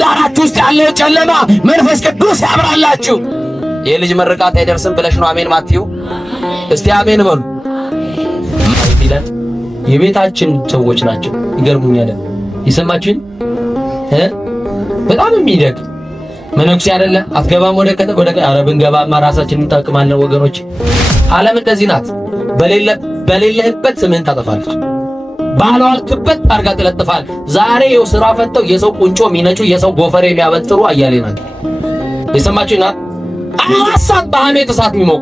በትዳራችሁ ውስጥ ያለው ጨለማ መንፈስ ቅዱስ ያብራላችሁ። የልጅ ምርቃት አይደርስም ብለሽ ነው አሜን ማትዩ? እስቲ አሜን በሉ። ይላል የቤታችን ሰዎች ናቸው። ይገርሙኛል። ይሰማችሁኝ? በጣም የሚደግ መነኩሴ አይደለ አትገባም ወደ ኧረ ብንገባማ ራሳችንን እንጠቅማለን ወገኖች። ዓለም እንደዚህ ናት። በሌለህበት ስምህን ታጠፋለች። ባልዋልክበት አርጋ ትለጥፋል። ዛሬ የው ስራ ፈተው የሰው ቁንጮ የሚነጩ የሰው ጎፈሬ የሚያበጥሩ አያሌ ናቸው። የሰማችሁኝ? አራት ሰዓት በሐሜት እሳት የሚሞቁ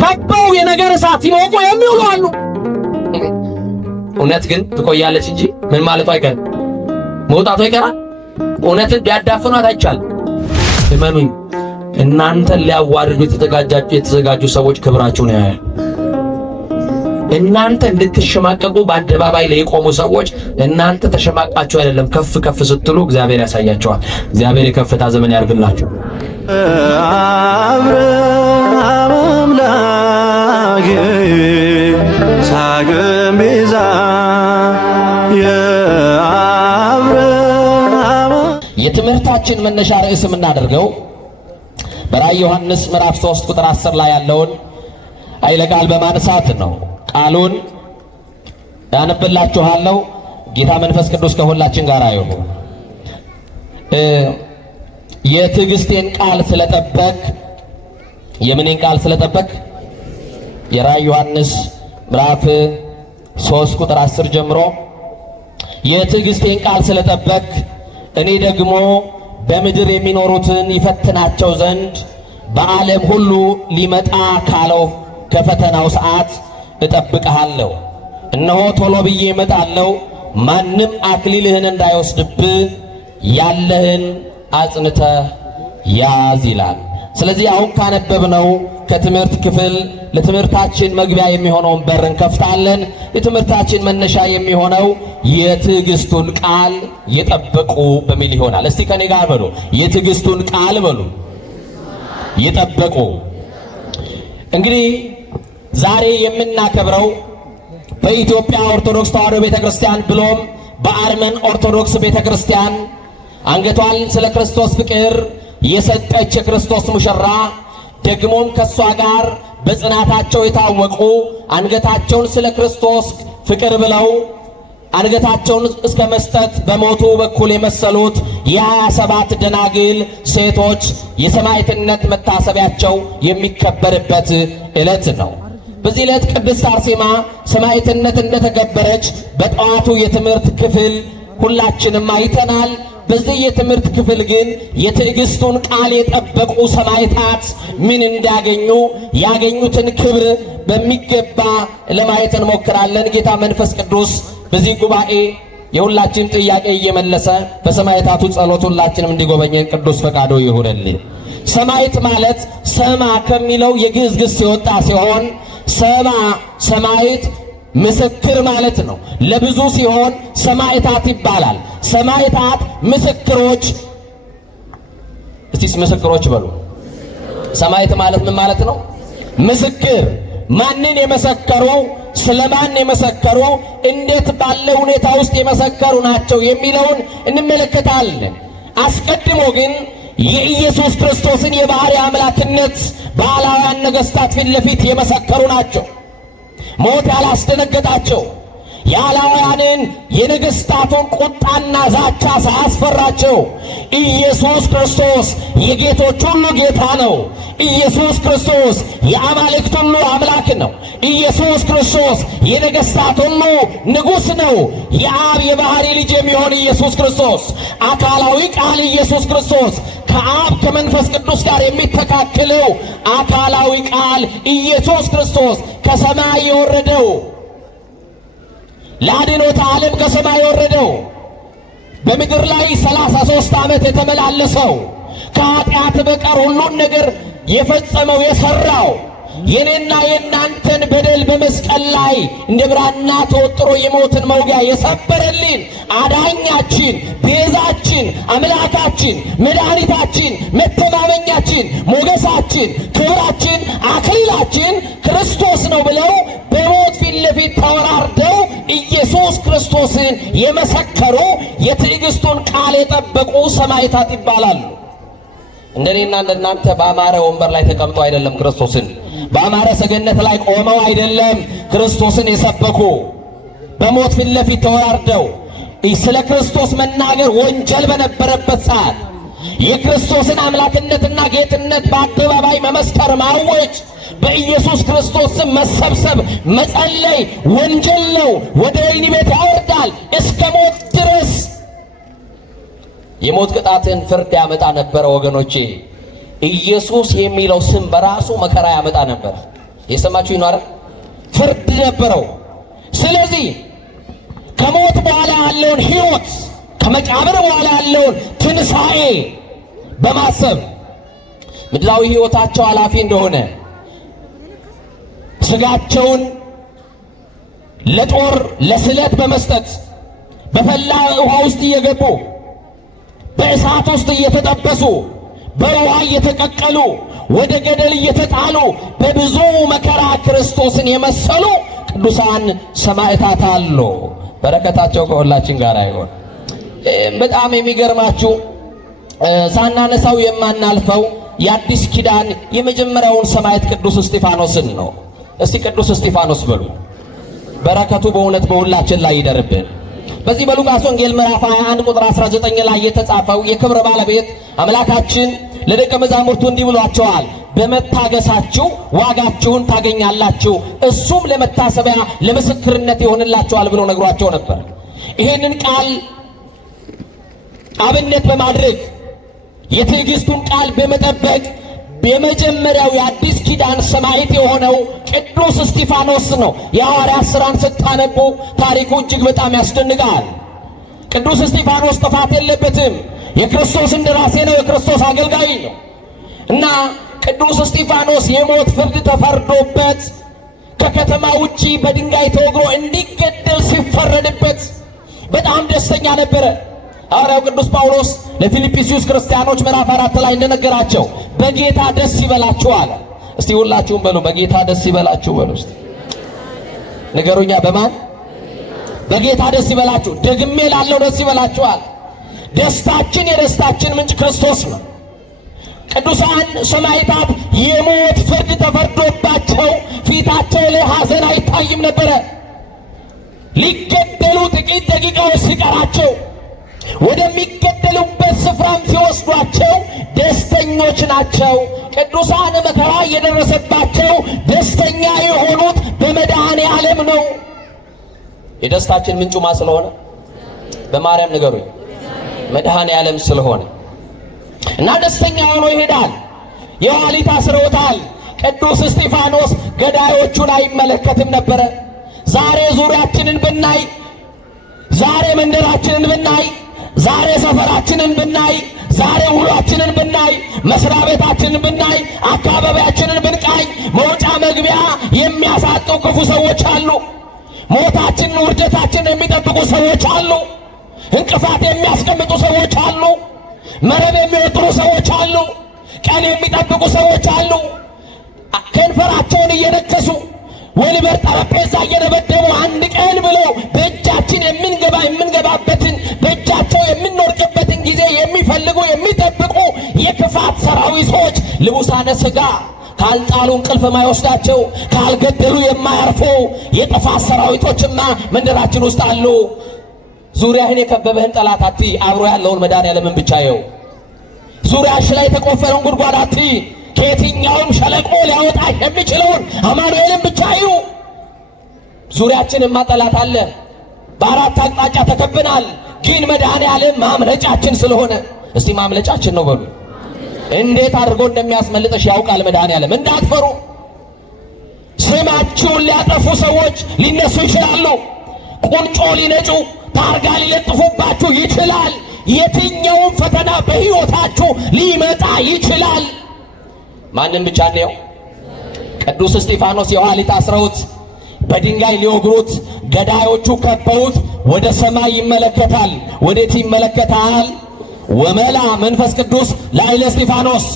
ከበው የነገር እሳት ሲሞቁ የሚውሉ አሉ። እውነት ግን ትቆያለች እንጂ ምን ማለቱ አይቀርም፣ መውጣቱ አይቀራል። እውነትን ቢያዳፍኗት አይቻልም። እመኑኝ፣ እናንተን ሊያዋርዱ የተዘጋጁ ሰዎች ክብራቸውን ያያል። እናንተ እንድትሸማቀቁ በአደባባይ ላይ የቆሙ ሰዎች እናንተ ተሸማቃችሁ አይደለም፣ ከፍ ከፍ ስትሉ እግዚአብሔር ያሳያቸዋል። እግዚአብሔር የከፍታ ዘመን ያርግላችሁ። አብርሃም አምላክ ሳግም ቤዛ የትምህርታችን መነሻ ርዕስ የምናደርገው በራዕየ ዮሐንስ ምዕራፍ 3 ቁጥር 10 ላይ ያለውን ኃይለ ቃል በማንሳት ነው። ቃሉን ያነብላችኋለሁ። ጌታ መንፈስ ቅዱስ ከሁላችን ጋር ይሁን። የትዕግስቴን ቃል ስለጠበቅ የምንን ቃል ስለጠበቅ? የራዕየ ዮሐንስ ምዕራፍ 3 ቁጥር 10 ጀምሮ የትዕግስቴን ቃል ስለጠበቅ እኔ ደግሞ በምድር የሚኖሩትን ይፈትናቸው ዘንድ በዓለም ሁሉ ሊመጣ ካለው ከፈተናው ሰዓት እጠብቅሃለሁ። እነሆ ቶሎ ብዬ እመጣለሁ። ማንም አክሊልህን እንዳይወስድብህ ያለህን አጽንተህ ያዝ ይላል። ስለዚህ አሁን ካነበብነው ከትምህርት ክፍል ለትምህርታችን መግቢያ የሚሆነውን በር እንከፍታለን። የትምህርታችን መነሻ የሚሆነው የትዕግስቱን ቃል የጠበቁ በሚል ይሆናል። እስቲ ከኔ ጋር በሉ፣ የትዕግስቱን ቃል በሉ፣ የጠበቁ። እንግዲህ ዛሬ የምናከብረው በኢትዮጵያ ኦርቶዶክስ ተዋሕዶ ቤተክርስቲያን ብሎም በአርመን ኦርቶዶክስ ቤተክርስቲያን አንገቷን ስለ ክርስቶስ ፍቅር የሰጠች የክርስቶስ ሙሽራ ደግሞም ከሷ ጋር በጽናታቸው የታወቁ አንገታቸውን ስለ ክርስቶስ ፍቅር ብለው አንገታቸውን እስከ መስጠት በሞቱ በኩል የመሰሉት የ27 ደናግል ሴቶች የሰማዕትነት መታሰቢያቸው የሚከበርበት ዕለት ነው። በዚህ ዕለት ቅድስት አርሴማ ሰማዕትነት እንደተገበረች በጠዋቱ የትምህርት ክፍል ሁላችንም አይተናል። በዚህ የትምህርት ክፍል ግን የትዕግስቱን ቃል የጠበቁ ሰማዕታት ምን እንዳገኙ ያገኙትን ክብር በሚገባ ለማየት እንሞክራለን። ጌታ መንፈስ ቅዱስ በዚህ ጉባኤ የሁላችን ጥያቄ እየመለሰ በሰማዕታቱ ጸሎት ሁላችንም እንዲጎበኘን ቅዱስ ፈቃዱ ይሁንልን። ሰማዕት ማለት ሰማ ከሚለው የግዕዝ ግስ የወጣ ሲሆን ሰማ ሰማዕት ምስክር ማለት ነው። ለብዙ ሲሆን ሰማዕታት ይባላል። ሰማዕታት ምስክሮች። እስቲ ምስክሮች በሉ። ሰማዕት ማለት ምን ማለት ነው? ምስክር። ማንን የመሰከሩ፣ ስለማን የመሰከሩ፣ እንዴት ባለ ሁኔታ ውስጥ የመሰከሩ ናቸው የሚለውን እንመለከታለን። አስቀድሞ ግን የኢየሱስ ክርስቶስን የባሕርይ አምላክነት በአላውያን ነገሥታት ፊት ለፊት የመሰከሩ ናቸው። ሞት ያላስደነገጣቸው የአላውያንን የነገሥታቱን ቁጣና ዛቻ ሳያስፈራቸው ኢየሱስ ክርስቶስ የጌቶች ሁሉ ጌታ ነው። ኢየሱስ ክርስቶስ የአማልክት ሁሉ አምላክ ነው። ኢየሱስ ክርስቶስ የነገሥታት ሁሉ ንጉሥ ነው። የአብ የባሕርይ ልጅ የሚሆን ኢየሱስ ክርስቶስ አካላዊ ቃል ኢየሱስ ክርስቶስ ከአብ ከመንፈስ ቅዱስ ጋር የሚተካከለው አካላዊ ቃል ኢየሱስ ክርስቶስ ከሰማይ የወረደው ለአድኖተ ዓለም ከሰማይ የወረደው በምድር ላይ 33 ዓመት የተመላለሰው ከኃጢአት በቀር ሁሉን ነገር የፈጸመው የሰራው የኔና የናንተን በደል በመስቀል ላይ እንደ ብራና ተወጥሮ የሞትን መውጊያ የሰበረልን አዳኛችን፣ ቤዛችን፣ አምላካችን፣ መድኃኒታችን፣ መተማመኛችን፣ ሞገሳችን፣ ክብራችን፣ አክሊላችን ክርስቶስ ነው ብለው በሞት ፊት ለፊት ተወራርደው ኢየሱስ ኢየሱስ ክርስቶስን የመሰከሩ የትዕግስቱን ቃል የጠበቁ ሰማዕታት ይባላሉ። እንደኔና እንደናንተ በአማረ ወንበር ላይ ተቀምጠው አይደለም ክርስቶስን፣ በአማረ ሰገነት ላይ ቆመው አይደለም ክርስቶስን የሰበኩ። በሞት ፊት ለፊት ተወራርደው ስለ ክርስቶስ መናገር ወንጀል በነበረበት ሰዓት የክርስቶስን አምላክነትና ጌትነት በአደባባይ መመስከር፣ ማወጅ፣ በኢየሱስ ክርስቶስ ስም መሰብሰብ፣ መጸለይ ወንጀል ነው፣ ወደ ወህኒ ቤት ያወርዳል፣ እስከ ሞት ድረስ የሞት ቅጣትን ፍርድ ያመጣ ነበረ። ወገኖቼ ኢየሱስ የሚለው ስም በራሱ መከራ ያመጣ ነበር። የሰማችሁ ይኖር ፍርድ ነበረው። ስለዚህ ከሞት በኋላ ያለውን ሕይወት ከመቃብር በኋላ ያለውን ትንሣኤ በማሰብ ምድራዊ ሕይወታቸው ኃላፊ እንደሆነ ስጋቸውን ለጦር ለስለት በመስጠት በፈላ ውሃ ውስጥ እየገቡ በእሳት ውስጥ እየተጠበሱ በውሃ እየተቀቀሉ ወደ ገደል እየተጣሉ በብዙ መከራ ክርስቶስን የመሰሉ ቅዱሳን ሰማዕታት አሉ። በረከታቸው ከሁላችን ጋር ይሁን። በጣም የሚገርማችሁ ሳናነሳው የማናልፈው የአዲስ ኪዳን የመጀመሪያውን ሰማዕት ቅዱስ እስጢፋኖስን ነው። እስቲ ቅዱስ እስጢፋኖስ በሉ። በረከቱ በእውነት በሁላችን ላይ ይደርብን። በዚህ በሉቃስ ወንጌል ምዕራፍ 21 ቁጥር 19 ላይ የተጻፈው የክብር ባለቤት አምላካችን ለደቀ መዛሙርቱ እንዲህ ብሏቸዋል፣ በመታገሳችሁ ዋጋችሁን ታገኛላችሁ፣ እሱም ለመታሰቢያ ለምስክርነት ይሆንላችኋል ብሎ ነግሯቸው ነበር። ይሄንን ቃል አብነት በማድረግ የትዕግስቱን ቃል በመጠበቅ የመጀመሪያው የአዲስ ኪዳን ሰማዕት የሆነው ቅዱስ እስጢፋኖስ ነው። የሐዋርያት ሥራን ስታነቡ ታሪኩ እጅግ በጣም ያስደንቃል። ቅዱስ እስጢፋኖስ ጥፋት የለበትም። የክርስቶስ እንደራሴ ነው፣ የክርስቶስ አገልጋይ ነው እና ቅዱስ እስጢፋኖስ የሞት ፍርድ ተፈርዶበት ከከተማ ውጪ በድንጋይ ተወግሮ እንዲገደል ሲፈረድበት በጣም ደስተኛ ነበረ። ሐዋርያው ቅዱስ ጳውሎስ ለፊልጵስዩስ ክርስቲያኖች ምዕራፍ 4 ላይ እንደነገራቸው በጌታ ደስ ይበላችሁ አለ። እስቲ ሁላችሁም በሉ በጌታ ደስ ይበላችሁ በሉ። እስቲ ንገሩኛ፣ በማን በጌታ ደስ ይበላችሁ? ደግሜ ላለው ደስ ይበላችኋል። ደስታችን የደስታችን ምንጭ ክርስቶስ ነው። ቅዱሳን ሰማዕታት የሞት ፍርድ ተፈርዶባቸው ፊታቸው ላይ ሐዘን አይታይም ነበረ። ሊገደሉ ጥቂት ደቂቃዎች ሲቀራቸው ወደሚገደሉበት ስፍራም ሲወስዷቸው ደስተኞች ናቸው። ቅዱሳን መከራ የደረሰባቸው ደስተኛ የሆኑት በመድኃኔ ዓለም ነው። የደስታችን ምንጩ ማ ስለሆነ በማርያም ንገሩኝ፣ መድኃኔ ዓለም ስለሆነ እና ደስተኛ ሆኖ ይሄዳል። የኋሊት አስረውታል። ቅዱስ እስጢፋኖስ ገዳዮቹን አይመለከትም ነበረ። ዛሬ ዙሪያችንን ብናይ፣ ዛሬ መንደራችንን ብናይ፣ ዛሬ ሰፈራችንን ብናይ፣ ዛሬ ውሏችንን ብናይ፣ መስሪያ ቤታችንን ብናይ፣ አካባቢያችንን ብንቃኝ መውጫ መግቢያ የሚያሳጡ ክፉ ሰዎች አሉ። ሞታችንን ውርደታችንን የሚጠብቁ ሰዎች አሉ። እንቅፋት የሚያስቀምጡ ሰዎች አሉ። መረብ የሚወጥሩ ሰዎች አሉ። ቀን የሚጠብቁ ሰዎች አሉ። ከንፈራቸውን እየነከሱ ወንበር ጠረጴዛ እየደበደቡ አንድ ቀን ብለው በእጃችን የምንገባበትን በእጃቸው የምንወርቅበትን ጊዜ የሚፈልጉ የሚጠብቁ የክፋት ሰራዊቶች ልቡሳነ ሥጋ ካልጣሉ እንቅልፍ የማይወስዳቸው ካልገደሉ የማያርፉ የጥፋት ሰራዊቶችማ መንደራችን ውስጥ አሉ። ዙሪያህን የከበበህን ጠላት አትይ፣ አብሮ ያለውን መድኃኔዓለምን ብቻ ይው። ዙሪያሽ ላይ የተቆፈረውን ጉድጓድ አትይ፣ ከየትኛውም ሸለቆ ሊያወጣ የሚችለውን አማኑኤልን ብቻ ይው። ዙሪያችንማ ጠላት አለ፣ በአራት አቅጣጫ ተከብናል። ግን መድኃኔዓለም ማምለጫችን ስለሆነ እስቲ ማምለጫችን ነው በሉ። እንዴት አድርጎ እንደሚያስመልጥሽ ያውቃል መድኃኔዓለም። እንዳትፈሩ። ስማችሁን ሊያጠፉ ሰዎች ሊነሱ ይችላሉ። ቁንጮ ሊነጩ ታርጋ ሊለጥፉባችሁ ይችላል። የትኛውም ፈተና በሕይወታችሁ ሊመጣ ይችላል። ማንም ብቻ ነው? ቅዱስ እስጢፋኖስ የኋሊት አስረውት በድንጋይ ሊወግሩት ገዳዮቹ ከበውት ወደ ሰማይ ይመለከታል። ወዴት ይመለከታል? ወመላ መንፈስ ቅዱስ ላዕለ እስጢፋኖስ፣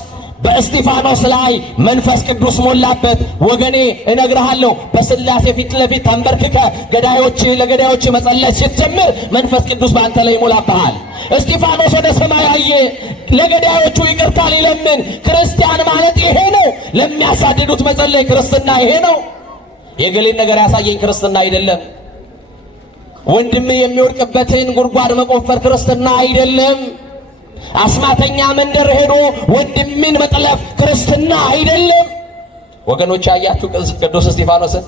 በእስጢፋኖስ ላይ መንፈስ ቅዱስ ሞላበት። ወገኔ እነግርሃለሁ፣ በስላሴ ፊት ለፊት ተንበርክከ ለገዳዮች መጸለይ ስትጀምር መንፈስ ቅዱስ በአንተ ላይ ይሞላብሃል። እስጢፋኖስ ወደ ሰማይ አየ፣ ለገዳዮቹ ይቅርታ ሊለምን። ክርስቲያን ማለት ይሄ ነው። ለሚያሳድዱት መጸለይ ክርስትና ይሄ ነው። የገሌን ነገር ያሳየኝ ክርስትና አይደለም። ወንድም የሚወድቅበትን ጉድጓድ መቆፈር ክርስትና አይደለም። አስማተኛ መንደር ሄዶ ወንድምን መጥለፍ ክርስትና አይደለም። ወገኖች አያችሁ ቅዱስ እስጢፋኖስን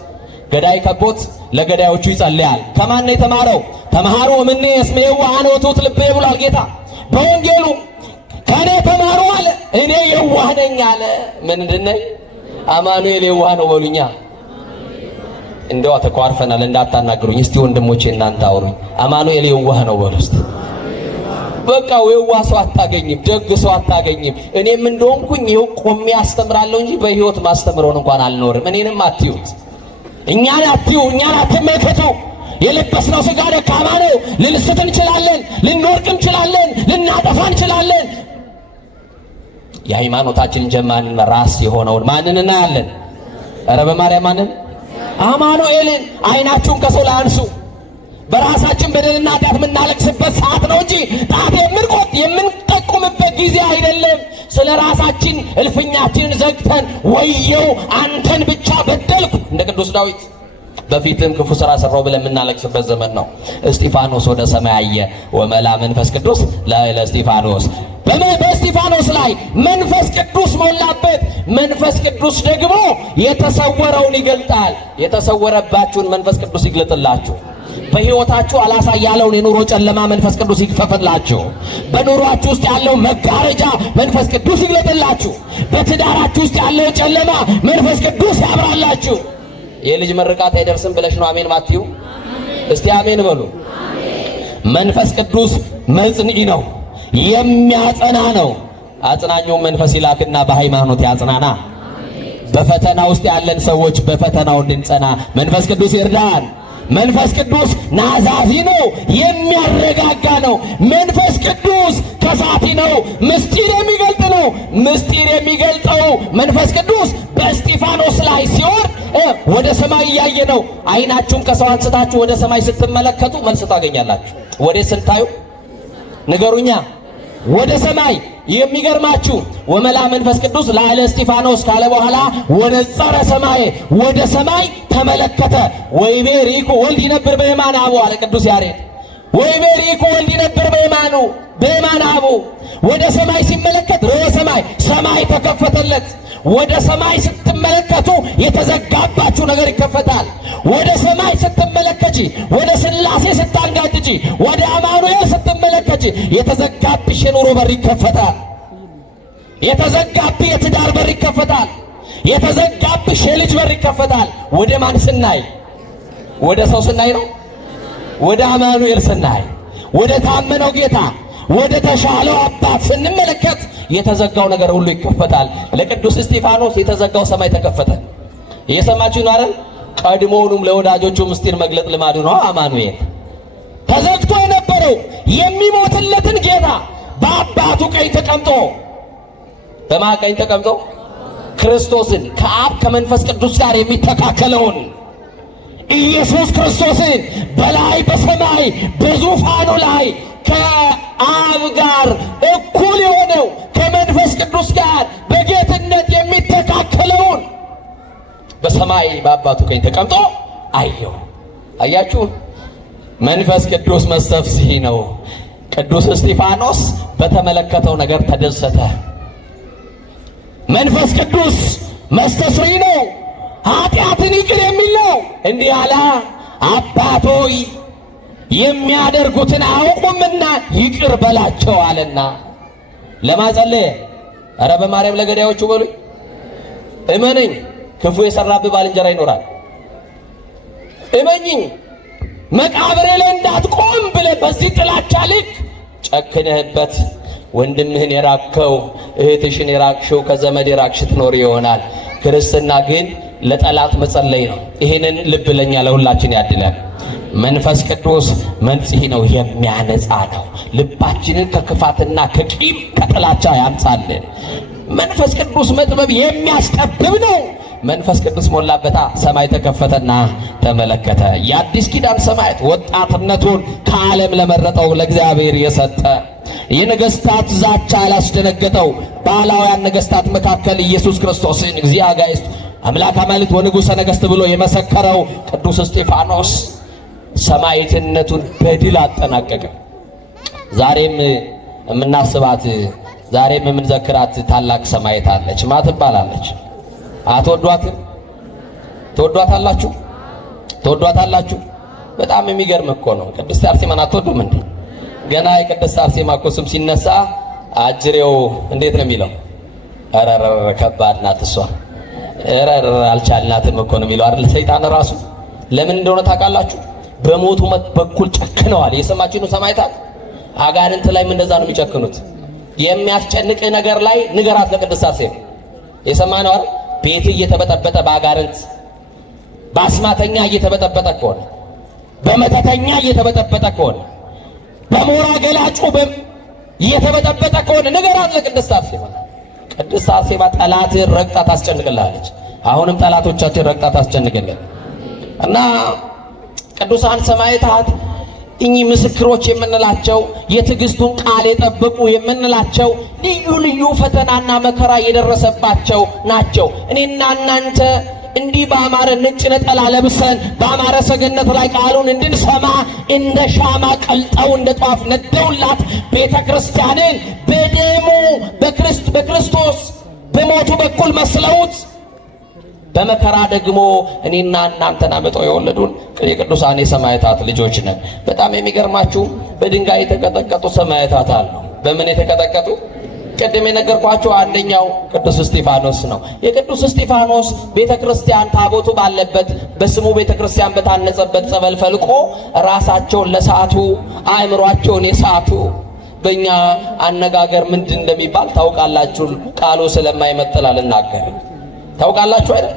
ገዳይ ከቦት ለገዳዮቹ ይጸልያል። ከማን ነው የተማረው? ተማሩ እምኔ እስመ የዋሃን ወትሑት ልቤ ብሏል ጌታ በወንጌሉ። ከኔ ተማሩ አለ፣ እኔ የዋህ ነኝ አለ። ምንድን ነኝ? አማኑኤል የዋህ ነው በሉኛ። እንደው ተቋርፈናል እንዳታናግሩኝ እስቲ ወንድሞቼ፣ እናንተ አውሩኝ። አማኑኤል የዋህ ነው በሉ እስቲ። በቃ የዋህ ሰው አታገኝም፣ ደግ ሰው አታገኝም። እኔም እንደሆንኩኝ ይኸው ቆሜ አስተምራለሁ እንጂ በህይወት ማስተምረውን እንኳን አልኖርም። እኔንም አትዩት፣ እኛን አትዩ፣ እኛን አትመልከቱ። የለበስነው ሥጋ ደካማ ነው። ልንስት እንችላለን፣ ልንወርቅ እንችላለን፣ ልናጠፋ እንችላለን። የሃይማኖታችን ጀማንን ራስ የሆነውን ማንን እናያለን? ኧረ በማርያም ማንን? አማኑኤልን። አይናችሁን ከሰው ላይ አንሱ። በራሳችን በደልና ኃጢአት የምናለቅስበት ሰዓት ነው እንጂ ጣት የምንጠቁምበት ጊዜ አይደለም። ስለ ራሳችን እልፍኛችንን ዘግተን ወየው አንተን ብቻ በደልኩ እንደ ቅዱስ ዳዊት በፊትም ክፉ ሥራ ሰራው ብለን የምናለቅስበት ዘመን ነው። እስጢፋኖስ ወደ ሰማይ አየ፣ ወመላ መንፈስ ቅዱስ ላዕለ እስጢፋኖስ። በእስጢፋኖስ ላይ መንፈስ ቅዱስ ሞላበት። መንፈስ ቅዱስ ደግሞ የተሰወረውን ይገልጣል። የተሰወረባችሁን መንፈስ ቅዱስ ይግለጥላችሁ። በሕይወታችሁ አላሳይ ያለውን የኑሮ ጨለማ መንፈስ ቅዱስ ይክፈፍላችሁ። በኑሯችሁ ውስጥ ያለው መጋረጃ መንፈስ ቅዱስ ይግለጥላችሁ። በትዳራችሁ ውስጥ ያለው ጨለማ መንፈስ ቅዱስ ያብራላችሁ። የልጅ መርቃት አይደርስም ብለሽ ነው አሜን ማትዩ? እስቲ አሜን በሉ። መንፈስ ቅዱስ መጽንዒ ነው፣ የሚያጸና ነው። አጽናኙ መንፈስ ይላክና በሃይማኖት ያጽናና። በፈተና ውስጥ ያለን ሰዎች በፈተናው እንድንጸና መንፈስ ቅዱስ ይርዳን። መንፈስ ቅዱስ ናዛዚ ነው፣ የሚያረጋጋ ነው። መንፈስ ቅዱስ ከሳቲ ነው፣ ምስጢር የሚገልጥ ነው። ምስጢር የሚገልጠው መንፈስ ቅዱስ በእስጢፋኖስ ላይ ሲወርድ ወደ ሰማይ እያየ ነው። አይናችሁን ከሰው አንስታችሁ ወደ ሰማይ ስትመለከቱ መልስ ታገኛላችሁ። ወደ ስንታዩ ንገሩኛ። ወደ ሰማይ። የሚገርማችሁ ወመላ መንፈስ ቅዱስ ላዕለ እስጢፋኖስ ካለ በኋላ ወነጸረ ሰማይ፣ ወደ ሰማይ ተመለከተ። ወይቤ ሪኩ ወልድ ይነብር በየማነ አቡ አለ ቅዱስ ያሬድ። ወይቤ ሪኩ ወልድ ይነብር በየማነ አቡ። ወደ ሰማይ ሲመለከት ርዕየ ሰማይ ተከፈተለት። ወደ ሰማይ ስትመለከቱ የተዘጋባችሁ ነገር ይከፈታል። ወደ ሰማይ ስትመለከቺ፣ ወደ ስላሴ ስታንጋጭጪ፣ ወደ አማኑኤል ስትመለከቺ የተዘጋብሽ የኑሮ በር ይከፈታል። የተዘጋብሽ የትዳር በር ይከፈታል። የተዘጋብሽ የልጅ በር ይከፈታል። ወደ ማን ስናይ? ወደ ሰው ስናይ ነው? ወደ አማኑኤል ስናይ፣ ወደ ታመነው ጌታ፣ ወደ ተሻለው አባት ስንመለከት የተዘጋው ነገር ሁሉ ይከፈታል። ለቅዱስ እስጢፋኖስ የተዘጋው ሰማይ ተከፈተ። እየሰማችሁ ነው አይደል? ቀድሞውንም ለወዳጆቹ ምስጢር መግለጥ ልማዱ ነው። አማኑኤል ተዘግቶ የነበረው የሚሞትለትን ጌታ በአባቱ ቀኝ ተቀምጦ፣ በማን ቀኝ ተቀምጦ? ክርስቶስን ከአብ ከመንፈስ ቅዱስ ጋር የሚተካከለውን ኢየሱስ ክርስቶስን በላይ በሰማይ በዙፋኑ ላይ ከአብ ጋር እኩል የሆነው ከመንፈስ ቅዱስ ጋር በጌትነት የሚተካከለውን በሰማይ በአባቱ ቀኝ ተቀምጦ አየው። አያችሁ፣ መንፈስ ቅዱስ መስተፍስሒ ነው። ቅዱስ እስጢፋኖስ በተመለከተው ነገር ተደሰተ። መንፈስ ቅዱስ መስተስሪ ነው፣ ኃጢአትን ይቅር የሚል ነው። እንዲህ አለ፣ አባት ሆይ የሚያደርጉትን አያውቁምና ይቅር በላቸው አለና ለማጸለየ። ኧረ በማርያም ለገዳዮቹ በሉኝ። እመነኝ፣ ክፉ የሰራብህ ባልንጀራ ይኖራል። እመኝኝ፣ መቃብሬ ላይ እንዳትቆም ብለህ በዚህ ጥላቻ ልክ ጨክነህበት ወንድምህን የራከው እህትሽን የራክሽው ከዘመድ የራክሽ ትኖር ይሆናል። ክርስትና ግን ለጠላት መጸለይ ነው። ይሄንን ልብ ለኛ ለሁላችን ያድለን። መንፈስ ቅዱስ መንጽሔ ነው፣ የሚያነጻ ነው። ልባችንን ከክፋትና ከቂም ከጥላቻ ያንጻልን። መንፈስ ቅዱስ መጥበብ የሚያስጠብብ ነው። መንፈስ ቅዱስ ሞላበታ። ሰማይ ተከፈተና ተመለከተ። የአዲስ ኪዳን ሰማያት ወጣትነቱን ከዓለም ለመረጠው ለእግዚአብሔር የሰጠ የነገስታት ዛቻ ያላስደነገጠው ባህላውያን ነገስታት መካከል ኢየሱስ ክርስቶስን እግዚአብሔር አምላክ አማልክት ወንጉሠ ነገሥት ብሎ የመሰከረው ቅዱስ እስጢፋኖስ ሰማዕትነቱን በድል አጠናቀቀ። ዛሬም የምናስባት ዛሬም የምንዘክራት ታላቅ ሰማዕት አለች። ማ ትባላለች? አትወዷትም? ትወዷታላችሁ? ትወዷታላችሁ? በጣም የሚገርም እኮ ነው። ቅድስት አርሴማን አትወዱም እንዴ? ገና የቅድስት አርሴማ እኮ ስም ሲነሳ አጅሬው እንዴት ነው የሚለው? አረረ ከባድ ናት እሷ፣ አረረ አልቻልናትም እኮ ነው የሚለው አይደል? ሰይጣን ራሱ ለምን እንደሆነ ታውቃላችሁ? በሞቱ በኩል ጨክነዋል። የሰማችሁ ነው ሰማዕታት። አጋንንት ላይ እንደዛ ነው የሚጨክኑት። የሚያስጨንቅ ነገር ላይ ንገራት ለቅድስት አርሴማ። የሰማነው አይደል? ቤት እየተበጠበጠ በአጋንንት በአስማተኛ እየተበጠበጠ ከሆነ በመተተኛ እየተበጠበጠ ከሆነ በሞራ ገላጩ እየተበጠበጠ ከሆነ ንገራት ለቅድስት አርሴማ። ቅድስት አርሴማ ጠላትን ረግጣ ታስጨንቅላለች። አሁንም ጠላቶቻችን ረግጣ ታስጨንቅልን እና ቅዱሳን ሰማዕታት እኚህ ምስክሮች የምንላቸው የትዕግስቱን ቃል የጠበቁ የምንላቸው ልዩ ልዩ ፈተናና መከራ የደረሰባቸው ናቸው። እኔና እናንተ እንዲህ በአማረ ነጭ ነጠላ ለብሰን በአማረ ሰገነት ላይ ቃሉን እንድንሰማ እንደ ሻማ ቀልጠው እንደ ጧፍ ነደውላት ቤተ ክርስቲያንን በደሙ በክርስቶስ በሞቱ በኩል መስለውት በመከራ ደግሞ እኔና እናንተን አመጣው የወለዱን የቅዱሳን የሰማዕታት ልጆች ነን። በጣም የሚገርማችሁ በድንጋይ የተቀጠቀጡ ሰማዕታት አሉ። በምን የተቀጠቀጡ? ቀደም የነገርኳችሁ አንደኛው ቅዱስ እስጢፋኖስ ነው። የቅዱስ እስጢፋኖስ ቤተክርስቲያን ታቦቱ ባለበት በስሙ ቤተክርስቲያን በታነጸበት ጸበል ፈልቆ ራሳቸውን ለሳቱ አእምሯቸውን የሳቱ በእኛ አነጋገር ምንድን እንደሚባል ታውቃላችሁ። ቃሉ ስለማይመጥል አልናገርም። ታውቃላችሁ አይደል?